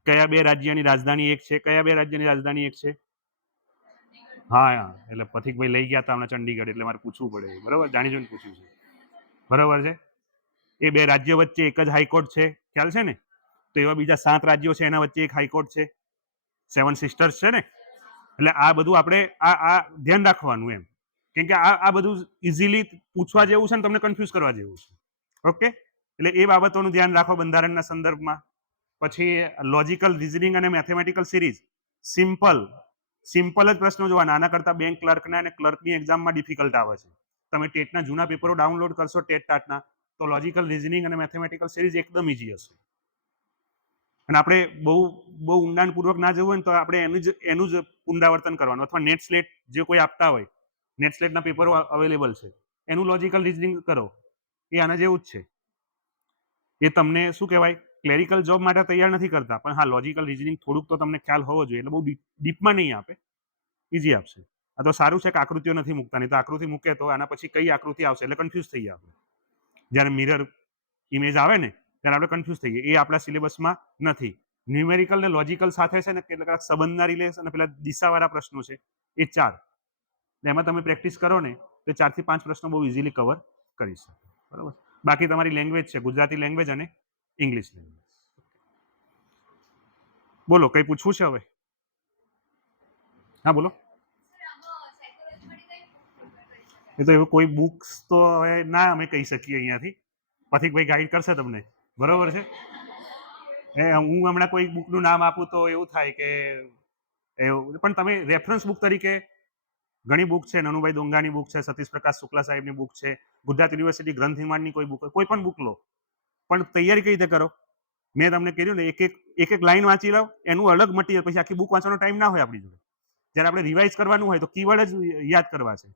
કયા 2 રાજ્યની રાજધાની એક છે, કયા 2 રાજ્યની રાજધાની એક છે. હા, એટલે પથિકભાઈ લઈ ગયા હતા હમણાં ચંડીગઢ, એટલે મારે પૂછવું પડે, બરોબર, જાણી જોઈને પૂછ્યું છે, બરોબર છે. એ 2 રાજ્યો વચ્ચે એક જ હાઈકોર્ટ છે, ખ્યાલ છે ને? તો એવા બીજા 7 રાજ્યો છે, એના વચ્ચે એક હાઈકોર્ટ છે, 7 સિસ્ટર્સ છે ને. એટલે આ બધું આપણે આ ધ્યાન રાખવાનું એમ, કેમ કે આ બધું ઇઝીલી પૂછવા જેવું છે ને તમને કન્ફ્યુઝ કરવા જેવું છે. ઓકે, એટલે એ બાબતોનું ધ્યાન રાખો બંધારણના સંદર્ભમાં. પછી લોજિકલ રિઝનિંગ અને મેથેમેટિકલ સિરીઝ, સિમ્પલ જ પ્રશ્નો જોવાના. આના કરતા બેંક ક્લર્કના અને ક્લર્કની એક્ઝામમાં ડિફિકલ્ટ આવે છે. તમે ટેટના જૂના પેપરો ડાઉનલોડ કરશો, ટેટ ટાટના, તો લોજિકલ રિઝનિંગ અને મેથેમેટિકલ સિરીઝ એકદમ ઈઝી હશે. અને આપણે બહુ ઊંડાણપૂર્વક ના જવું હોય ને તો આપણે એનું જ પુનરાવર્તન કરવાનું, અથવા નેટ સ્લેટ જે કોઈ આપતા હોય, નેટ સ્લેટના પેપરો અવેલેબલ છે, એનું લોજિકલ રિઝનિંગ કરો. એ આના જેવું જ છે. એ તમને શું કહેવાય, ક્લેરિકલ જોબ માટે તૈયાર નથી કરતા, પણ હા, લોજિકલ રિઝનિંગ થોડુંક તો તમને ખ્યાલ હોવો જોઈએ. એટલે બહુ ડીપમાં નહીં આપે, ઈઝી આપશે. આ તો સારું છે કે આકૃતિઓ નથી મૂકતા, નહીં તો આકૃતિ મૂકે તો આના પછી કઈ આકૃતિ આવશે એટલે કન્ફ્યુઝ થઈ જાય આપણે. જ્યારે મિરર ઇમેજ આવે ને ત્યારે આપણે કન્ફ્યુઝ થઈએ. એ આપણા સિલેબસમાં નથી. ન્યુમેરિકલ ને લોજિકલ સાથે છે ને કેટલાક સંબંધના રિલેશન અને પેલા દિશાવાળા પ્રશ્નો છે, એ 4. એમાં તમે પ્રેક્ટિસ કરો ને તો 4 થી 5 પ્રશ્નો બહુ ઇઝીલી કવર કરી શકો, બરોબર. બાકી તમારી લેંગ્વેજ છે ગુજરાતી લેંગ્વેજ અને ઇંગ્લિશ લેંગ્વેજ. બોલો, કંઈ પૂછવું છે હવે? હા, બોલો. એ તો એવું કોઈ બુક્સ તો હવે ના અમે કહી શકીએ અહીંયાથી. પથિકભાઈ ગાઈડ કરશે તમને, બરોબર છે. હું હમણાં કોઈ બુકનું નામ આપું તો એવું થાય કે એવું, પણ તમે રેફરન્સ બુક તરીકે ઘણી બુક છે. નનુભાઈ દોંગાની બુક છે, સતીશ પ્રકાશ શુક્લા સાહેબની બુક છે, ગુજરાત યુનિવર્સિટી ગ્રંથ નિર્માણની કોઈ બુક, કોઈ પણ બુક લો. પણ તૈયારી કઈ રીતે કરો? મેં તમને કીધું ને, એક લાઈન વાંચી લો, એનું અલગ મટીરિયલ. પછી આખી બુક વાંચવાનો ટાઈમ ના હોય આપણી જોડે. જ્યારે આપણે રિવાઇઝ કરવાનું હોય તો કીવર્ડ જ યાદ કરવા છે,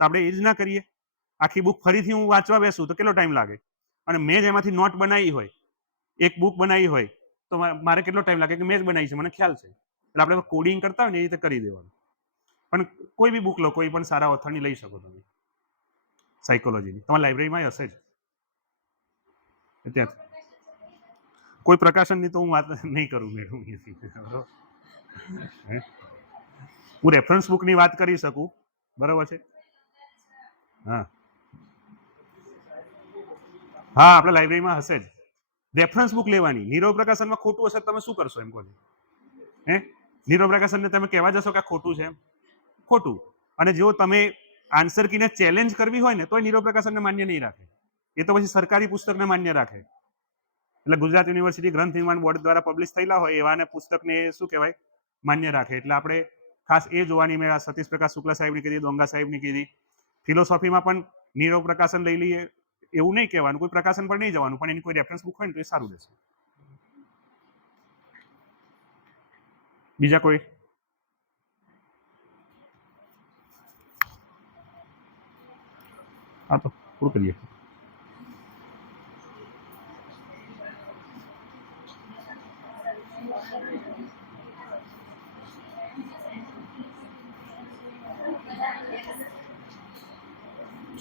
તો આપણે એ જ ના કરીએ. આખી બુક ફરીથી હું વાંચવા બેસું તો કેટલો ટાઈમ લાગે? અને મેં જ એમાંથી નોટ બનાવી હોય, એક બુક બનાવી હોય, તો મારે કેટલો ટાઈમ લાગે કે મેં જ બનાવી છે, મને ખ્યાલ છે. એટલે આપણે કોડિંગ કરતા હોય ને એ રીતે કરી દેવાનું. પણ કોઈ બી બુક લો, કોઈ પણ સારા ઓથરની લઈ શકો તમે સાયકોલોજીની, તમારી લાઇબ્રેરીમાં હશે જ ત્યાં. કોઈ પ્રકાશનની તો હું વાત નહીં કરું મેડમ. હું રેફરન્સ બુકની વાત કરી શકું, બરાબર છે. હા હા, આપણે લાઇબ્રેરીમાં હશે જ. રેફરન્સ બુક લેવાની. નીરવ પ્રકાશનમાં ખોટું હશે તમે શું કરશો એમ કહો? હે, નીરવ પ્રકાશનને તમે કહેવા જશો કે આ ખોટું છે એમ? ખોટું. અને જો તમે આન્સર કીને ચેલેન્જ કરવી હોય ને તો નીરવ પ્રકાશનને માન્ય નહીં રાખે. એ તો પછી સરકારી પુસ્તકને માન્ય રાખે. એટલે ગુજરાત યુનિવર્સિટી ગ્રંથ નિર્માણ બોર્ડ દ્વારા પબ્લિશ થયેલા હોય એવાને પુસ્તકને શું કહેવાય, માન્ય રાખે. એટલે આપણે ખાસ એ જોવાની. મેં આ સતીશ પ્રકાશ શુક્લા સાહેબની કીધી, ડોંગા સાહેબની કીધી. ફિલોસોફીમાં પણ નીરવ પ્રકાશન લઈ લઈએ એવું નહીં કહેવાનું, કોઈ પ્રકાશન પર નહીં જવાનું, પણ એની કોઈ રેફરન્સ બુક હોય ને તો એ સારું રહેશે. બીજા કોઈ? હા, તો પૂરું કરીએ.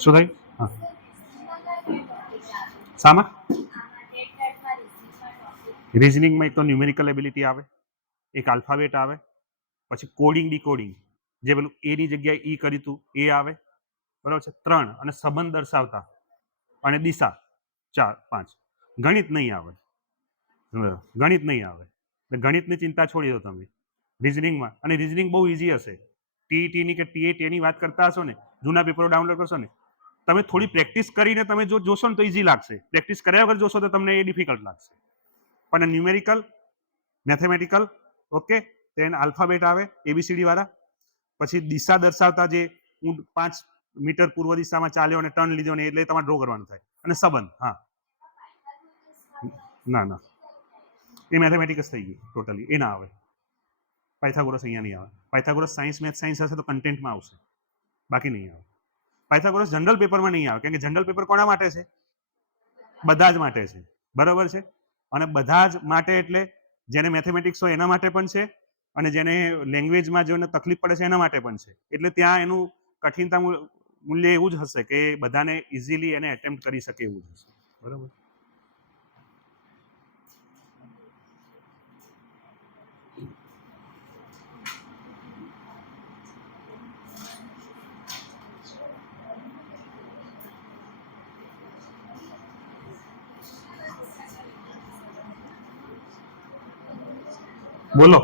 શું થાય? હા, શામાં? રિઝનિંગમાં એક તો ન્યુમેરિકલ એબિલિટી આવે, એક આલ્ફાબેટ આવે, પછી કોડિંગ ડીકોડિંગ, જે પેલું એની જગ્યાએ ઈ કર્યું હતું એ આવે, બરાબર છે. 3 અને સંબંધ દર્શાવતા અને દિશા 4 5. ગણિત નહીં આવે. ગણિત નહીં આવે એટલે ગણિતની ચિંતા છોડી દો તમે રિઝનિંગમાં. અને રિઝનિંગ બહુ ઇઝી હશે. ટીઈટીની કે ટીએટીની વાત કરતા હશો ને, જૂના પેપરો ડાઉનલોડ કરશો ને, તમે થોડી પ્રેક્ટિસ કરીને તમે જો જોશો ને તો ઇઝી લાગશે. પ્રેક્ટિસ કર્યા વગર જોશો તો તમને એ ડિફિકલ્ટ લાગશે. પણ ન્યુમેરિકલ, મેથેમેટિકલ, ઓકે, તેન આલ્ફાબેટ આવે એબીસીડી વાળા, પછી દિશા દર્શાવતા, જે હું 5 મીટર પૂર્વ દિશામાં ચાલ્યો અને ટર્ન લીધો ને એટલે તમારે ડ્રો કરવાનું થાય. અને સંબંધ, હા, ના ના, એ મેથેમેટિક્સ થઈ ગયું ટોટલી, એ ના આવે. પાયથાગોરસ અહીંયા નહીં આવે. પાયથાગોરસ સાયન્સ, મેથ સાયન્સ હશે તો કન્ટેન્ટમાં આવશે, બાકી નહીં આવે. પાયથાગોરસ જનરલ પેપરમાં નહીં આવે, કારણ કે જનરલ પેપર કોના માટે છે? બધા જ માટે છે, બરાબર છે. અને બધા જ માટે એટલે જેને મેથેમેટિક્સ હોય એના માટે પણ છે, અને જેને લેંગ્વેજમાં જેને તકલીફ પડે છે એના માટે પણ છે. એટલે ત્યાં એનું કઠિનતા મૂલ્ય એવું જ હશે કે બધાને ઇઝીલી એને એટેમ્પ્ટ કરી શકે એવું જ હશે, બરાબર. બોલો.